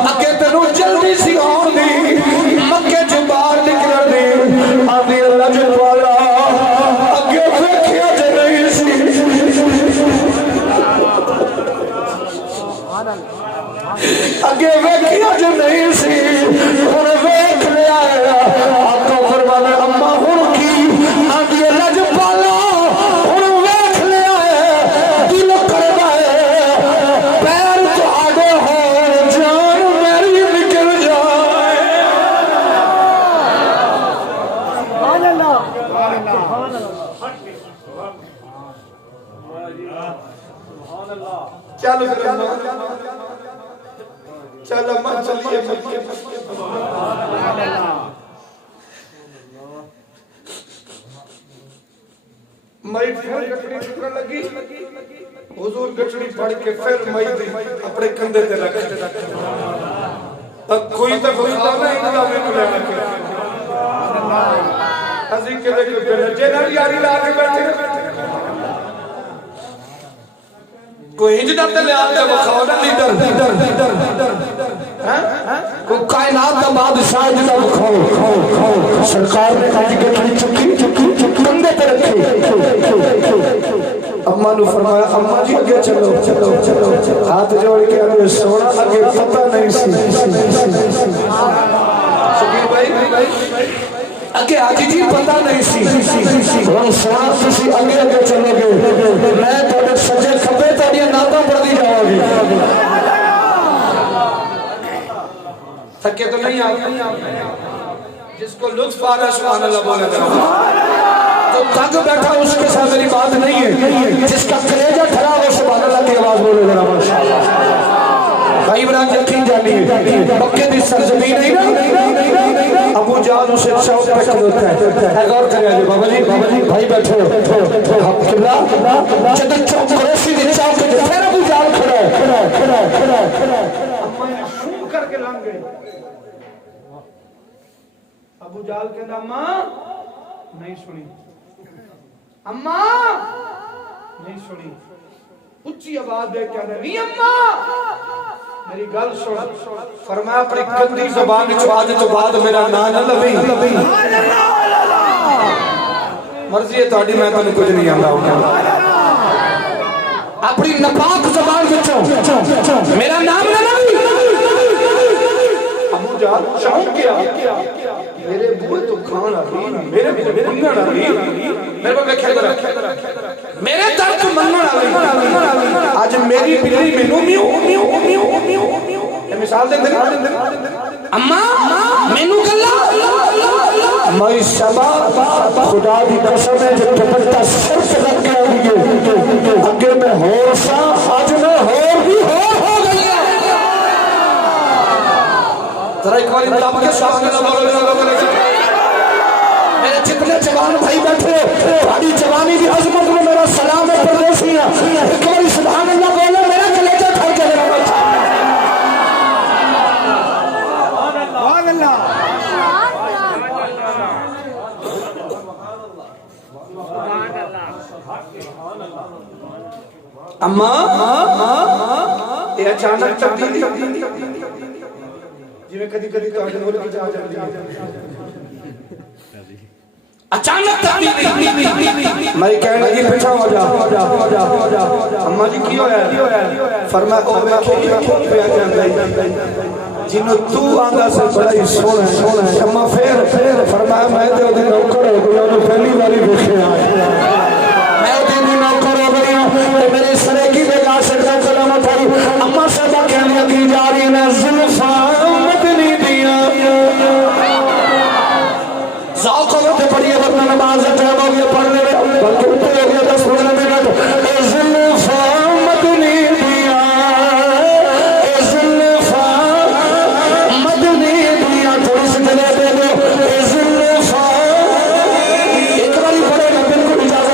اگے تنو جلدی سی آن دی مکے جو باہر نکل دی آدھی اللہ جلوالا اگے ویکھیا جے نہیں سی اگے ویکھیا جو نہیں سی ہن ویکھ لیا آقا فرمانے اماں ہن کی آدھی اللہ جلوالا چلو چلو من چلیے مئی پھر گٹڑی ٹکر لگی حضور گٹڑی پڑھ کے پھر مئی دی اپنے کندھے تے رکھ کوئی تو خدا نہیں انہاں میں ملے لگے ازی کے دے جے نال یاری لا کے بیٹھے کوئی ہجدہ تے لیا کے بخاؤ نا لیڈر کوئی کائنات کا بادشاہ ہجدہ بخاؤ سرکار نے کہا کہ کھڑی چکی بندے تے رکھے اماں نو فرمایا اماں جی اگے چلو ہاتھ جوڑ کے اگے سونا اگے پتہ نہیں سی شکیل بھائی اگے آجی جی پتہ نہیں سی اور سونا تسی اگے چلو گے میں تھوڑے سجے کھبے تھوڑی ناتاں پڑھ دی جاؤ گی تھکے تو نہیں آگے جس کو لطف آ رہا سبحان اللہ بولے دے تو تھک بیٹھا اس کے ساتھ میری بات نہیں ہے جس کا کلیجہ کھڑا ہو سبحان اللہ کی آواز بولے دے بھائی عمران یقین جانی ہے مکے دی سرزمین نہیں نا ابو جان اسے چوک پہ کھڑوتا ہے غور کریں آجے بابا جی بھائی بیٹھو قبلہ جدر چوک کروسی دی چوک پہ پھر ابو جان کھڑا ہے اماں نے شون کر کے لنگ گئے ابو جال کے دا اماں نہیں سنی اماں نہیں سنی اچھی آواز دے کہہ رہے نہیں اماں میری گل سن فرمایا اپنی گندی زبان وچ آج تو بعد میرا نام نہ لویں مرضی ہے تہاڈی میں تانوں کچھ نہیں آندا اپنی ناپاک زبان وچوں میرا نام نہ لویں ابو جہل شوق کیا میرے بوئے تو کھان آئی میرے منگن آئی میرے کو دیکھے میرے درد منگن آئی آج میری بلی مینوں میوں یہ مثال دے دے اماں مینوں گلا میں سبا خدا دی قسم ہے جو دوپٹہ سر سے لگ کے آئی اگے میں ہور سا آج میں ہور بھی ہور ہو گئی ذرا ایک بار دب کے سامنے میرے جتنے جوان بھائی بیٹھے بڑی جوانی کی عظمت میں میرا سلام ہے پردیسیاں ایک بار سبحان اللہ بولو میرا کلیجہ کھڑ کے میرا بچہ سبحان اللہ اماں یہ اچانک تبدیلی جی کدی کدی تو آج نور کی جا جاتی ہے اچانک تبدیلی میں کہنے لگی پیچھا ہو جا اماں جی کی ہویا فرمایا او میں کھوٹ پہ آ جاندے جنوں تو آندا سے بڑا ہی سونا ہے اماں پھر فرمایا میں تے اودے نوکر ہو گیا تو پہلی باری دیکھیا میں اودے نوکر ہو گیا تے میرے سرے کی دے گا سکتا کلام پڑھی اماں صاحبہ کہنے لگی جا رہی ہے زلفاں مدنی دیاں ذوق ہوتے پڑھیے ورنہ نماز ٹائم ہو گیا پڑھنے میں بلکہ اتنے ہو گیا 10-15 منٹ اے زلفاں مدنی دیاں اے زلفاں مدنی دیاں تھوڑی سی دلے دے دو اے زلفاں ایک باری پڑھے گا بالکل اجازت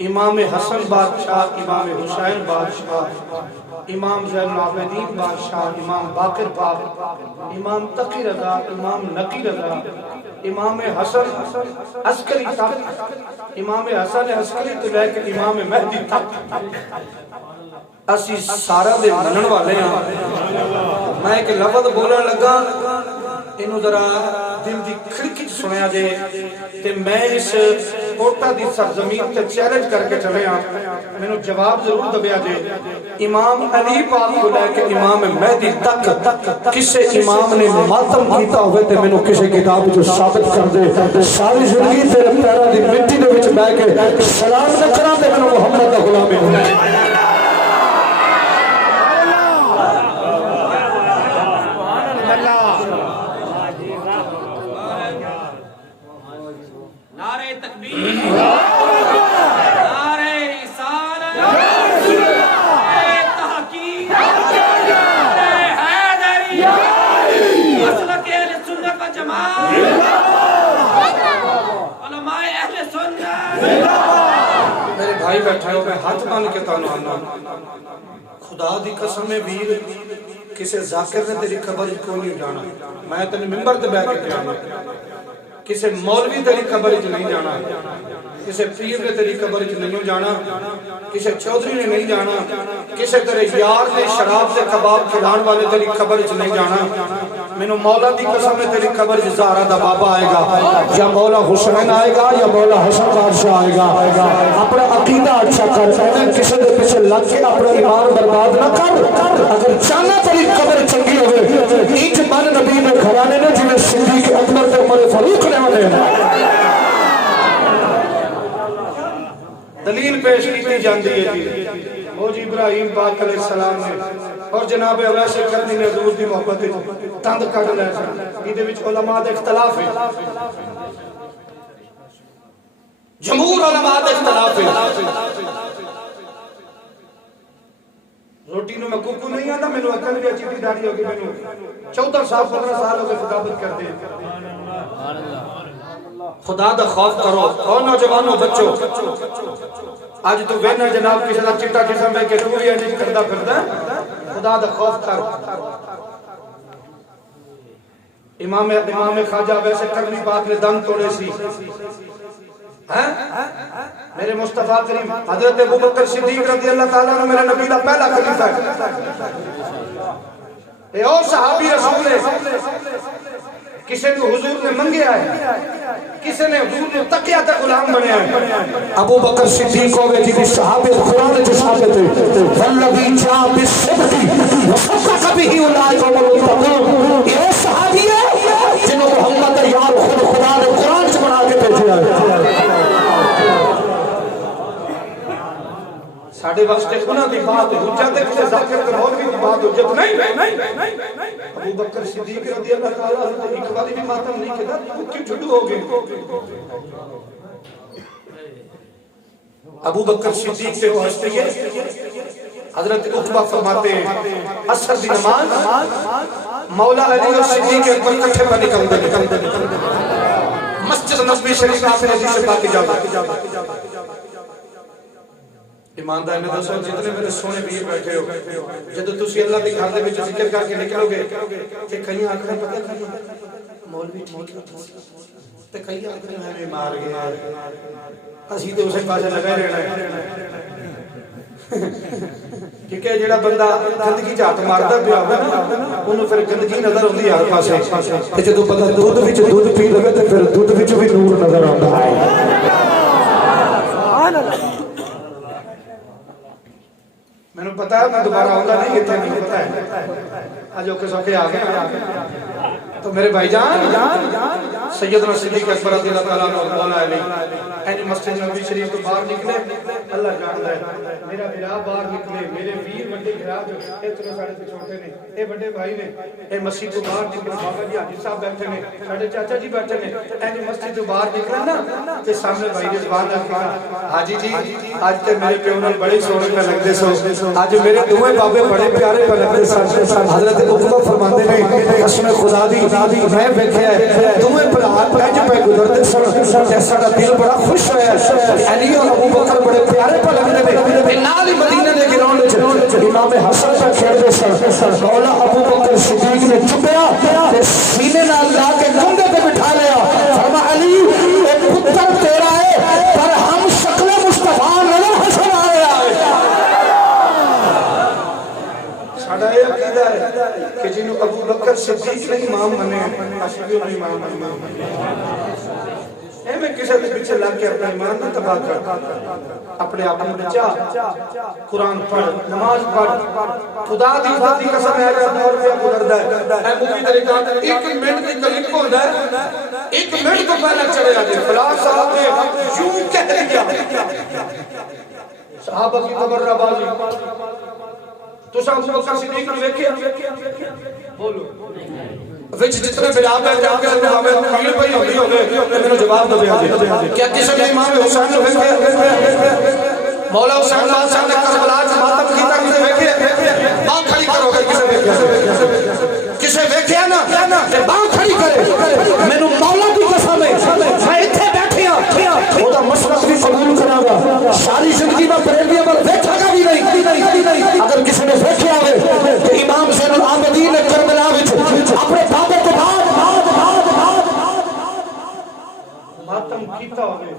امام حسن بادشاہ، امام حسین بادشاہ، امام زین العابدین بادشاہ، امام باقر باقر، امام تقی رضا، امام نقی رضا، امام حسن عسکری تک، امام حسن عسکری تو لے کے امام مہدی تک اسی سارا دے منن والے ہیں۔ میں ایک لفظ بولن لگا انہوں ذرا دل دی کھڑکی سنیا دے تے میں اس کوٹا دی سرزمین تے چیلنج کر کے چلے ہاں، میں نے جواب ضرور دبیا دے۔ امام علی پاک کو لے کے امام مہدی تک کسے امام نے ماتم کیتا ہوئے تے میں نے کسے کتاب جو ثابت کر دے۔ ساری زندگی تیرے پیرا دی مٹی دے وچ بیٹھ کے سلام نہ کراں تے میں نے محمد دا غلام ہوں۔ نعرہ تکبیر، نعرہ رسالت، نعرہ تحقیق، نعرہ حیدری، مسلک اہل سنت و جماعت، علماء اہل سنت۔ میرے بھائی بیٹھا ہو، میں ہاتھ مان کے تعلق آنا، خدا دی قسم میں ویر کسے ذاکر نے تیری خبر کو نہیں جانا، میں تینے ممبر تے بیٹھ کے جانا، کسے مولوی تیری قبر وچ نہیں جانا، کسے پیر نے تیری قبر وچ نہیں جانا، کسے چودھری نے نہیں جانا، کسے تیرے یار نے شراب سے کباب کھلان والے تیری قبر وچ نہیں جانا۔ مینوں مولا دی قسم ہے تیری قبر وچ زہرا دا بابا آئے گا، یا مولا حسین آئے گا، یا مولا حسن بادشاہ آئے گا۔ اپنا عقیدہ اچھا کر، کسے دے پیچھے لگ کے اپنا ایمان برباد نہ کر۔ اگر چاہنا تیری قبر چنگی ہوئے اینچ من نبی نے گھرانے نے جنہیں صدیق اکبر تے عمر فاروق نے ہونے دلیل پیش کی جاندی ہے جی وہ جی ابراہیم پاک علیہ السلام نے اور جناب اویس کرنی نے حضور دی محبت تند کٹ لے سن۔ یہ علماء دے اختلاف ہے، جمہور علماء دے اختلاف ہے۔ روٹی نو میں کوکو نہیں آتا، میں نے اکل بھی اچھی داڑھی ہوگی، میں نے 14 سال 15 سال ہو گئے خطابت کر دے۔ خدا دا خوف کرو اور نوجوانوں بچوں، آج تو وینا جناب کسی دا چٹا قسم ہے کہ تو بھی انجز کردہ پھردا، خدا دا خوف کر۔ امام خواجہ ویسے کرنی پاک نے دن توڑے سی، میرے مصطفیٰ کریم حضرت ابوبکر صدیق رضی اللہ تعالیٰ نے میرے نبی دا پہلا خلیفہ ہے، اے او صحابی رسول ہے، کسے کو حضور نے منگیا ہے، کسے نے حضور نے تقیہ تک غلام بنیا ہے۔ ابو بکر صدیق ہوئے جنہی صحابہ قرآن جو ثابت ہے والذی جاء بالصدق وصدق به اولئک هم المتقون، یہ صحابی ہے جنہوں محمد یار خود خدا نے قرآن سے بنا کے بھیجا ہے۔ ساڑھے واسطے خدا دی بات حجت ہے، کسے ذاکر کر مولوی دی بات حجت نہیں۔ ابو بکر صدیق رضی اللہ تعالیٰ ایک باری بھی ماتم نہیں کہتا، تو کیوں جھڑو ہو گئے؟ ابو بکر صدیق سے وہ ہستی ہے، حضرت عتبہ فرماتے ہیں عصر دی نماز مولا علی اور صدیق اکبر کٹھے پر نکل دے، مسجد نبوی شریف سے حدیث پاک اجازت۔ ایماندار میں دوستو جتنے میرے سونے بھی بیٹھے ہو، جب تسی اللہ کے گھر دے وچ ذکر کر کے نکلو گے تے کہیں آکھنے پتہ کہیں مولوی ٹھیک ہے تے کہیں آکھنے ہمیں مار گیا، اسی تے اسے پاسے لگا رہنا ہے، کیونکہ جڑا بندہ گندگی ہاتھ ماردا پیا ہوگا انہوں پھر گندگی نظر ہوندی ہر پاسے، تے جدوں بندہ دودھ وچ دودھ پی لگے تے پھر دودھ وچ بھی نور نظر آندا ہے۔ سبحان اللہ۔ میں نے پتا ہے میں دوبارہ آؤں گا نہیں، یہ تھے نہیں پتا ہے آج اوکے سوکے آگے۔ تو میرے بھائی جان سیدنا صدیق اکبر رضی اللہ تعالیٰ عنہ مولا علی اینی مسجد نبوی شریف تو باہر نکلے، اللہ جانتا ہے میرا بھرا باہر نکلے میرے ویر بڑے گھرا جو اے چلو ساڑھے سے چھوٹے نے اے بڑے بھائی نے اے مسجد تو باہر نکلے بابا جی حاجی صاحب بیٹھے نے ساڑھے چاچا جی بیٹھے نے اے جو مسجد تو باہر نکلے نا تے سامنے بھائی نے زبان رکھا حاجی جی آج تے میرے پیونل بڑے سونے پہ لگ دے سو آج میرے دوئے بابے بڑے پیارے پہ لگ دے سو حضرت عقبہ فرماندے نے قسم خدا دی میں بیٹھے ہیں دوئے پر ہاتھ پہ پہ گزر دے سو جیسا کا دل بڑا خوش ہے علی اور ابو بکر بڑے پیارے پہ لگ دے نال ہی مدینہ نے گراؤنڈ امام حسن پہ کھیل دے سر مولا ابو بکر صدیق نے چپیا تے سینے نال لا کے کندھے پہ بٹھا لیا فرما علی ایک پتر تیرا ہے پر ہم شکل مصطفیٰ نظر حسن آئے ساڑھا یہ عقیدہ ہے کہ جنہوں ابو بکر صدیق نے امام بنے اشبیوں نے امام بنے اے میں کسے دے پیچھے لگ کے اپنا ایمان نہ تباہ کر اپنے آپ میں بچا قرآن پڑھ نماز پڑھ خدا دی عزت دی قسم ہے کہ دور پہ گزردا ہے اے مووی طریقہ ایک منٹ کی کلپ ہوندا ہے ایک منٹ تو پہلے چلے جاتے فلاں صاحب نے یوں کہہ دیا صحابہ کی تبرہ بازی تو ابو بکر صدیق نے ویکھیا بولو وچ جتنے بلاب ہے جا کے جواب کھیل پئی ہوندی ہوے مینوں جواب دو کیا کسی نے امام حسین نو ویکھیا مولا حسین صاحب نے کربلا وچ ماتم کیتا کسے ویکھیا باں کھڑی کرو گے کسے ویکھیا کسے ویکھیا نا تے باں کھڑی کرے مینوں مولا دی قسم ہے میں ایتھے بیٹھیا او دا مسلک بھی قبول کراں گا ساری زندگی میں بریلویاں ول ویکھا گا بھی نہیں اگر کسی نے ویکھیا ہوے تے امام زین العابدین نے کربلا وچ اپنے بابے کو ماتم کیتا ہوئے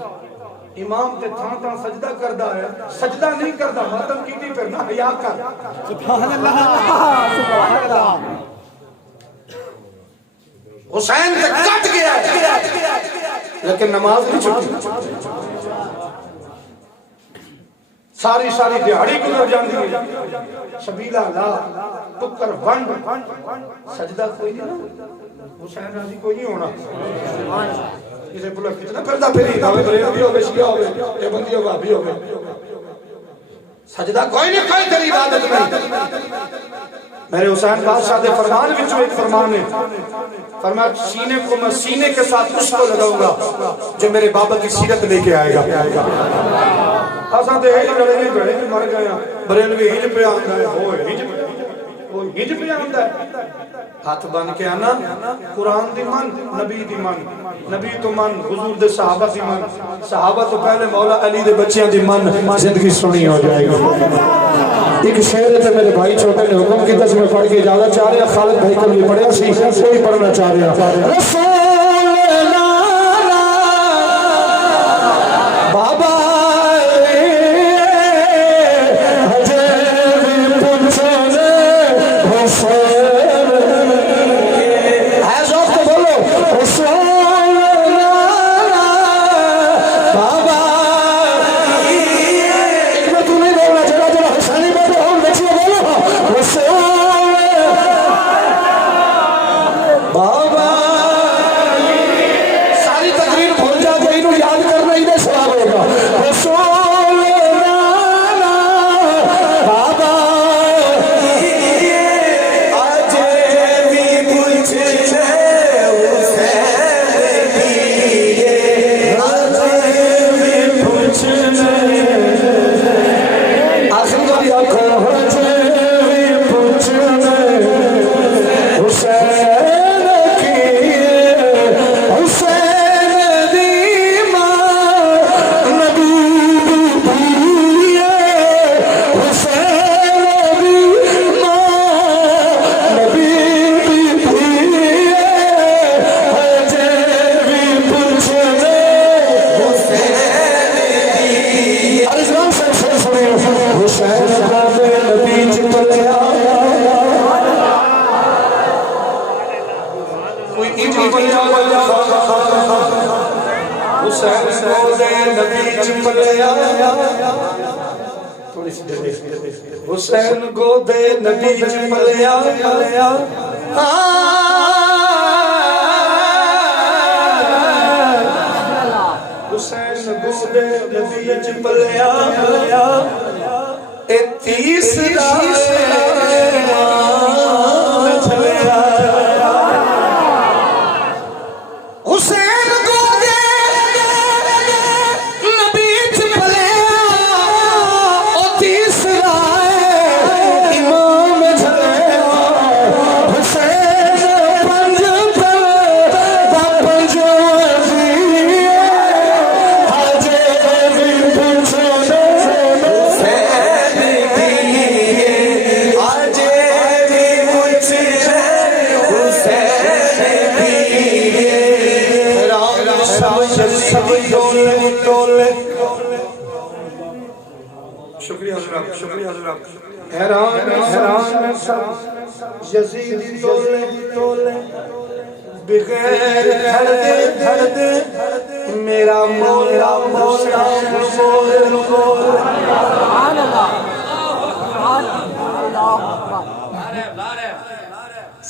امام تے تھان تھان سجدہ کردہ ہے سجدہ نہیں کردہ ماتم کیتی پھر نہ حیاء کر سبحان اللہ سبحان اللہ حسین تے کٹ گیا ہے لیکن نماز نہیں چھٹی ساری دیہڑی گزر جاندی ہے شبیلہ لا ٹکر ونڈ سجدہ کوئی نہیں حسین راضی کوئی نہیں ہونا کسے پلہ کتنا پھردا پھری داوے بریلوی ہوگے شیعہ ہوگے یہ بندی ہوگا بھی ہوگے سجدہ کوئی نہیں کوئی تیری عبادت نہیں میرے حسین بادشاہ دے فرمان وچوں ایک فرمان ہے فرمایا سینے کو میں سینے کے ساتھ اس کو لگاؤں گا جو میرے بابا کی سیرت لے کے آئے گا آسان دے ہج لڑے بھی مر گئے بریلوی ہج پہ آندا ہے وہ ہج پہ آندا ہے ہاتھ بن کے آنا قرآن دی من نبی دی من نبی تو من حضور دے صحابہ دی من صحابہ تو پہلے مولا علی دے بچیاں دی من زندگی سنی ہو جائے گی ایک شعر ہے میرے بھائی چھوٹے نے حکم کی تجھ میں پڑھ کے اجازت چاہ رہے ہیں خالد بھائی کو بھی پڑھیا سی کوئی پڑھنا چاہ رہے ہیں رسول لالا بابا حسین کو دے نبی چپلیا حسین گودے نبی وچ پلیا اے تیسرا چلیا حسین گودے نبی وچ پلیا او تیسرا امام چلیا حسین پنج دا پنج شکریہ حضرات شکریہ حضرات حیران یزید تولے بغیر دھڑ دے میرا مولا سبحان اللہ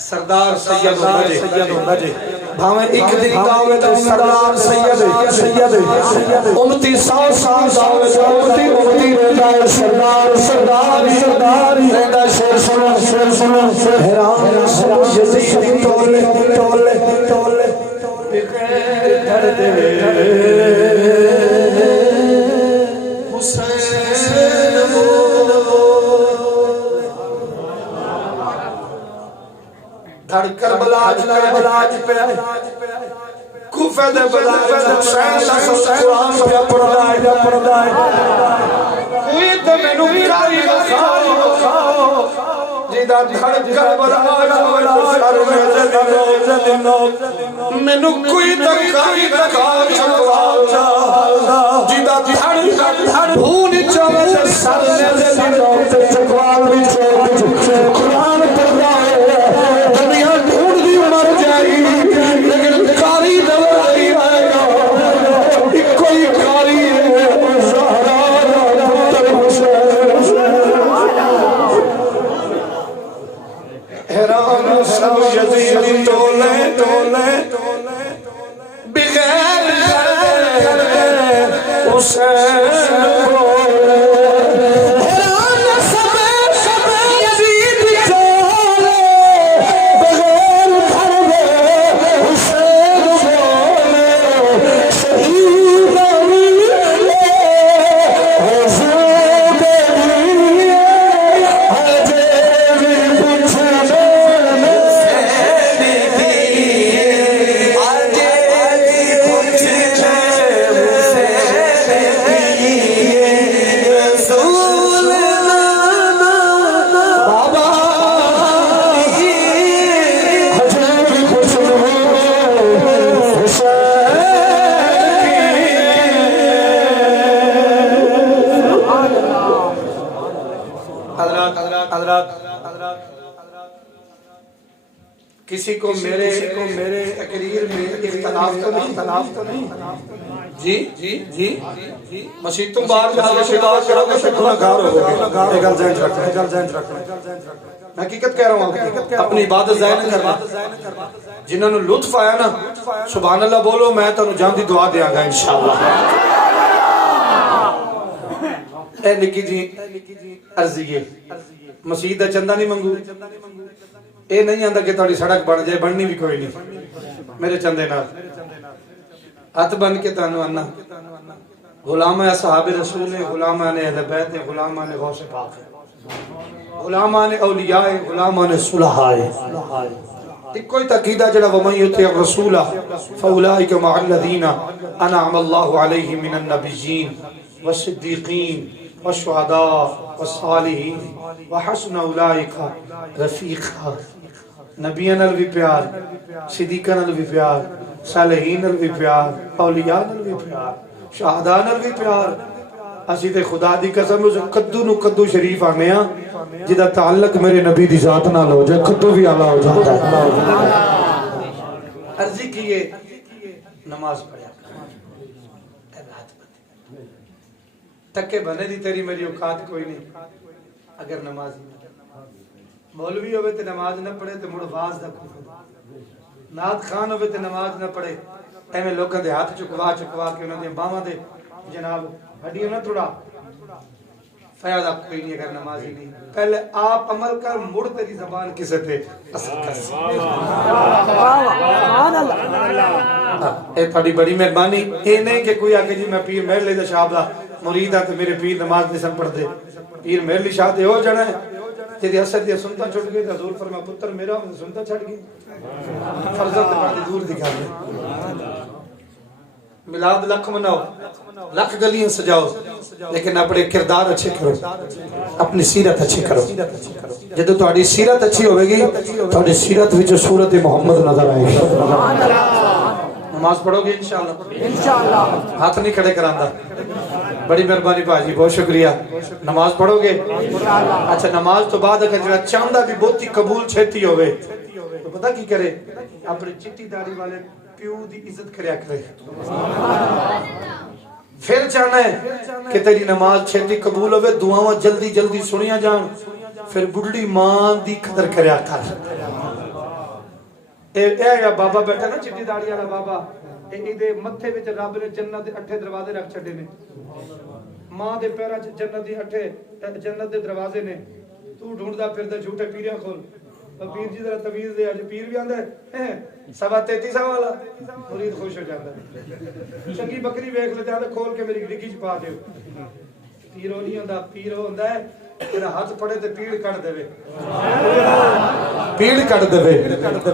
سردار سید ہونا جی بھاویں ایک دن دعوے تو سردار سید امتی 100 سال دعوے تو امتی رہتا ہے سردار رہتا شیر سنو حیران یزید تولے بغیر دھڑ دے دھڑ کربلا پہ کوفہ دے بلا حسین قرآن پہ پڑھدا ہے کوئی تے مینوں کاری دکھاؤ جیدا دھڑ کربلا سر میں دنو مینوں کوئی تے کاری دکھاؤ جیدا دھڑ بھون چاوے سر میں دنو تے چکوال وچ قرآن پڑھدا ہے دنیا ڈھونڈ دی مر جائے لیکن کاری دوائی آئے گا کوئی کاری زہرا پتر حسین حیران سب یزید تولے بغیر حسین کسی کو میرے تقریر میں اختلاف تو نہیں جی مسیح تم باہر جا کے بات کرو گے تو گناہگار ہوگے یہ گل ذہن رکھنا میں حقیقت کہہ رہا ہوں اپنی عبادت ضائع نہ کرنا جنہاں نو لطف آیا نا سبحان اللہ بولو میں تانوں جان دی دعا دیاں گا انشاءاللہ اے نکی جی عرضیے مسیح دا چندہ نہیں منگو اے نہیں آندا کہ تہاڈی سڑک بن جائے بننی بھی کوئی نہیں میرے چندے نال ہاتھ بن کے تانوں آنا غلام اصحاب رسول ہیں غلامان اہل بیت ہیں غلامان غوث پاک ہیں غلامان اولیاء ہیں غلامان صلحاء ہیں ایک کوئی تقیدہ جڑا ومن یطیع الرسول فاولئک مع الذین انعم اللہ علیہم من النبیین والصدیقین والشہداء والصالحین وحسن اولئک رفیقا نبیان نال بھی پیار صدیقان نال بھی پیار صالحین نال بھی پیار اولیاء نال بھی پیار شہداء نال بھی پیار اسی تے خدا دی قسم اس کدو نو کدو شریف آنے ہاں جدا تعلق میرے نبی دی ذات نال ہو جائے کدو بھی آلہ ہو جاتا ہے عرضی کیے نماز پڑھا تکے بنے دی تیری میری اوقات کوئی نہیں اگر نماز مولوی ہوئے تے نماز نہ پڑھے تے مڑ واز دا نعت خان ہوئے تے نماز نہ پڑھے ایویں لوکاں دے ہاتھ چکوا کے انہاں دی باواں دے جناب ہڈیوں نہ توڑا فیاض آپ کوئی نہیں اگر نمازی نہیں پہلے آپ عمل کر مڑ تیری زبان کسے تھے اثر کر اے تھوڑی بڑی مہربانی اے نہیں کہ کوئی آگے جی میں پیر مہر لے دا شاہ دا مرید ہے تو میرے پیر نماز نہیں سن پڑھ دے پیر مہر لی شاہ دے ہو جانا ہے تیری حسد دیا سنتا چھوڑ گئی حضور فرما پتر میرا سنتا چھڑ گئی فرزند پڑھ دور دکھا دے ملاد لکھ مناؤ لکھ گلیاں سجاؤ لیکن اپنے کردار اچھے کرو اپنی سیرت اچھی کرو جدو تہاڈی سیرت اچھی ہوے گی تہاڈی سیرت وچ صورت محمد نظر آئے گی نماز پڑھو گے انشاءاللہ ہاتھ نہیں کھڑے کراندا بڑی مہربانی بھاجی بہت شکریہ نماز پڑھو گے اچھا نماز تو بعد اگر جڑا چاہندا بھی بہتی قبول چھتی ہوے تو پتہ کی کرے اپنی چٹی داڑھی والے پیو دی عزت کریا کرے پھر چاہنا ہے کہ تیری نماز چھتی قبول ہوئے دعاواں جلدی جلدی سنیا جان پھر بڑھڑی ماں دی قدر کریا کر اے بابا بیٹھا نا چٹی داڑھی والا بابا اے متھے وچ رب نے جنت دے 8 دروازے رکھ چھڈے نے ماں دے پیراں وچ جنت دے 8 جنت دے دروازے نے تو ڈھونڈدا پھردا جھوٹے پیریاں کھول پیر جی ذرا تمیز دے اج پیر بھی آندا ہے 33 والا مرید خوش ہو جاتا ہے چنگی بکری ویکھ لیتا ہے کھول کے میری ڈگی چ پا دیو پیر نہیں ہوندا پیر ہوندا ہے تیرا ہاتھ پڑے تے پیڑ کٹ دے پیڑ کٹ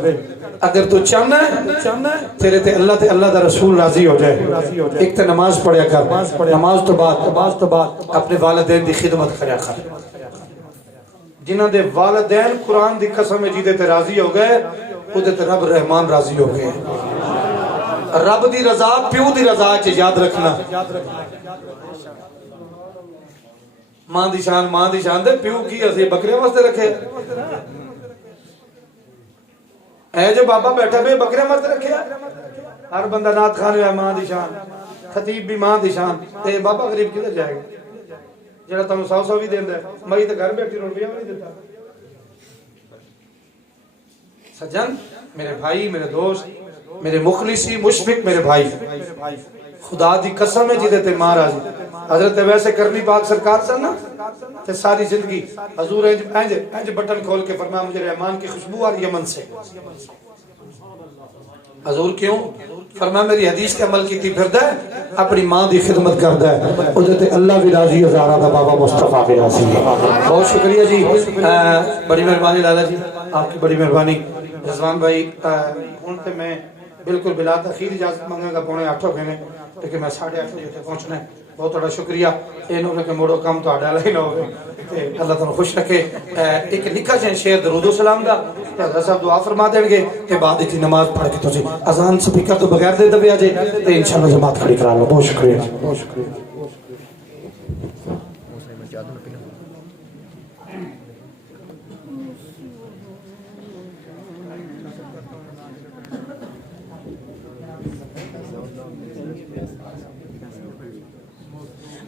دے اگر تو چاہنا ہے تیرے تے اللہ دا رسول راضی ہو جائے ایک تے نماز پڑھیا کر نماز تو بعد اپنے والدین دی خدمت کریا کر جنہاں دے والدین قرآن دی قسم جیدے تے راضی ہو گئے او دے تے رب رحمان راضی ہو گئے رب دی رضا پیو دی رضا چ یاد رکھنا ماں دی شان دے پیو کی اسی بکریاں واسطے رکھے اے جو بابا بیٹھا بے بکریاں واسطے رکھے ہر بندہ نعت خان ہے ماں دی شان خطیب بھی ماں دی شان تے بابا غریب کدھر جائے گا جڑا تانوں 100 بھی دیندا ہے مئی تے گھر بیٹھی روپیہ بھی نہیں دیتا سجن میرے بھائی میرے دوست میرے مخلصی مشفق میرے بھائی خدا دی قسم ہے جدے تے ماں راضی حضرت ویسے کرنی پاک سرکار سن نا تے ساری زندگی حضور انج بٹن کھول کے فرمایا مجھے رحمان کی خوشبو آ رہی یمن سے حضور کیوں فرمایا میری حدیث کے عمل کیتی پھردا ہے اپنی ماں دی خدمت کردا ہے اودے تے اللہ بھی راضی ہزاراں دا بابا مصطفی بھی راضی بہت شکریہ جی بڑی مہربانی لالا جی آپ کی بڑی مہربانی رضوان بھائی ہن تے میں بالکل بلا تاخیر اجازت مانگا گا 7:45 ہو گئے نے لیکن میں 8:30 بجے تک پہنچنا ہے بہت بڑا شکریہ اے نو کہ موڑو کم تہاڈا لئی نہ ہوے تے اللہ تعالی خوش رکھے ایک نکا جہا شعر درود و سلام دا تے حضرت صاحب دعا فرما دین گے تے بعد وچ نماز پڑھ کے تسی اذان سپیکر تو بغیر دے دبیا جے تے انشاءاللہ جماعت کھڑی کرا لو بہت شکریہ بہت شکریہ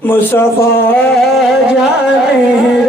مصطفیٰ جانے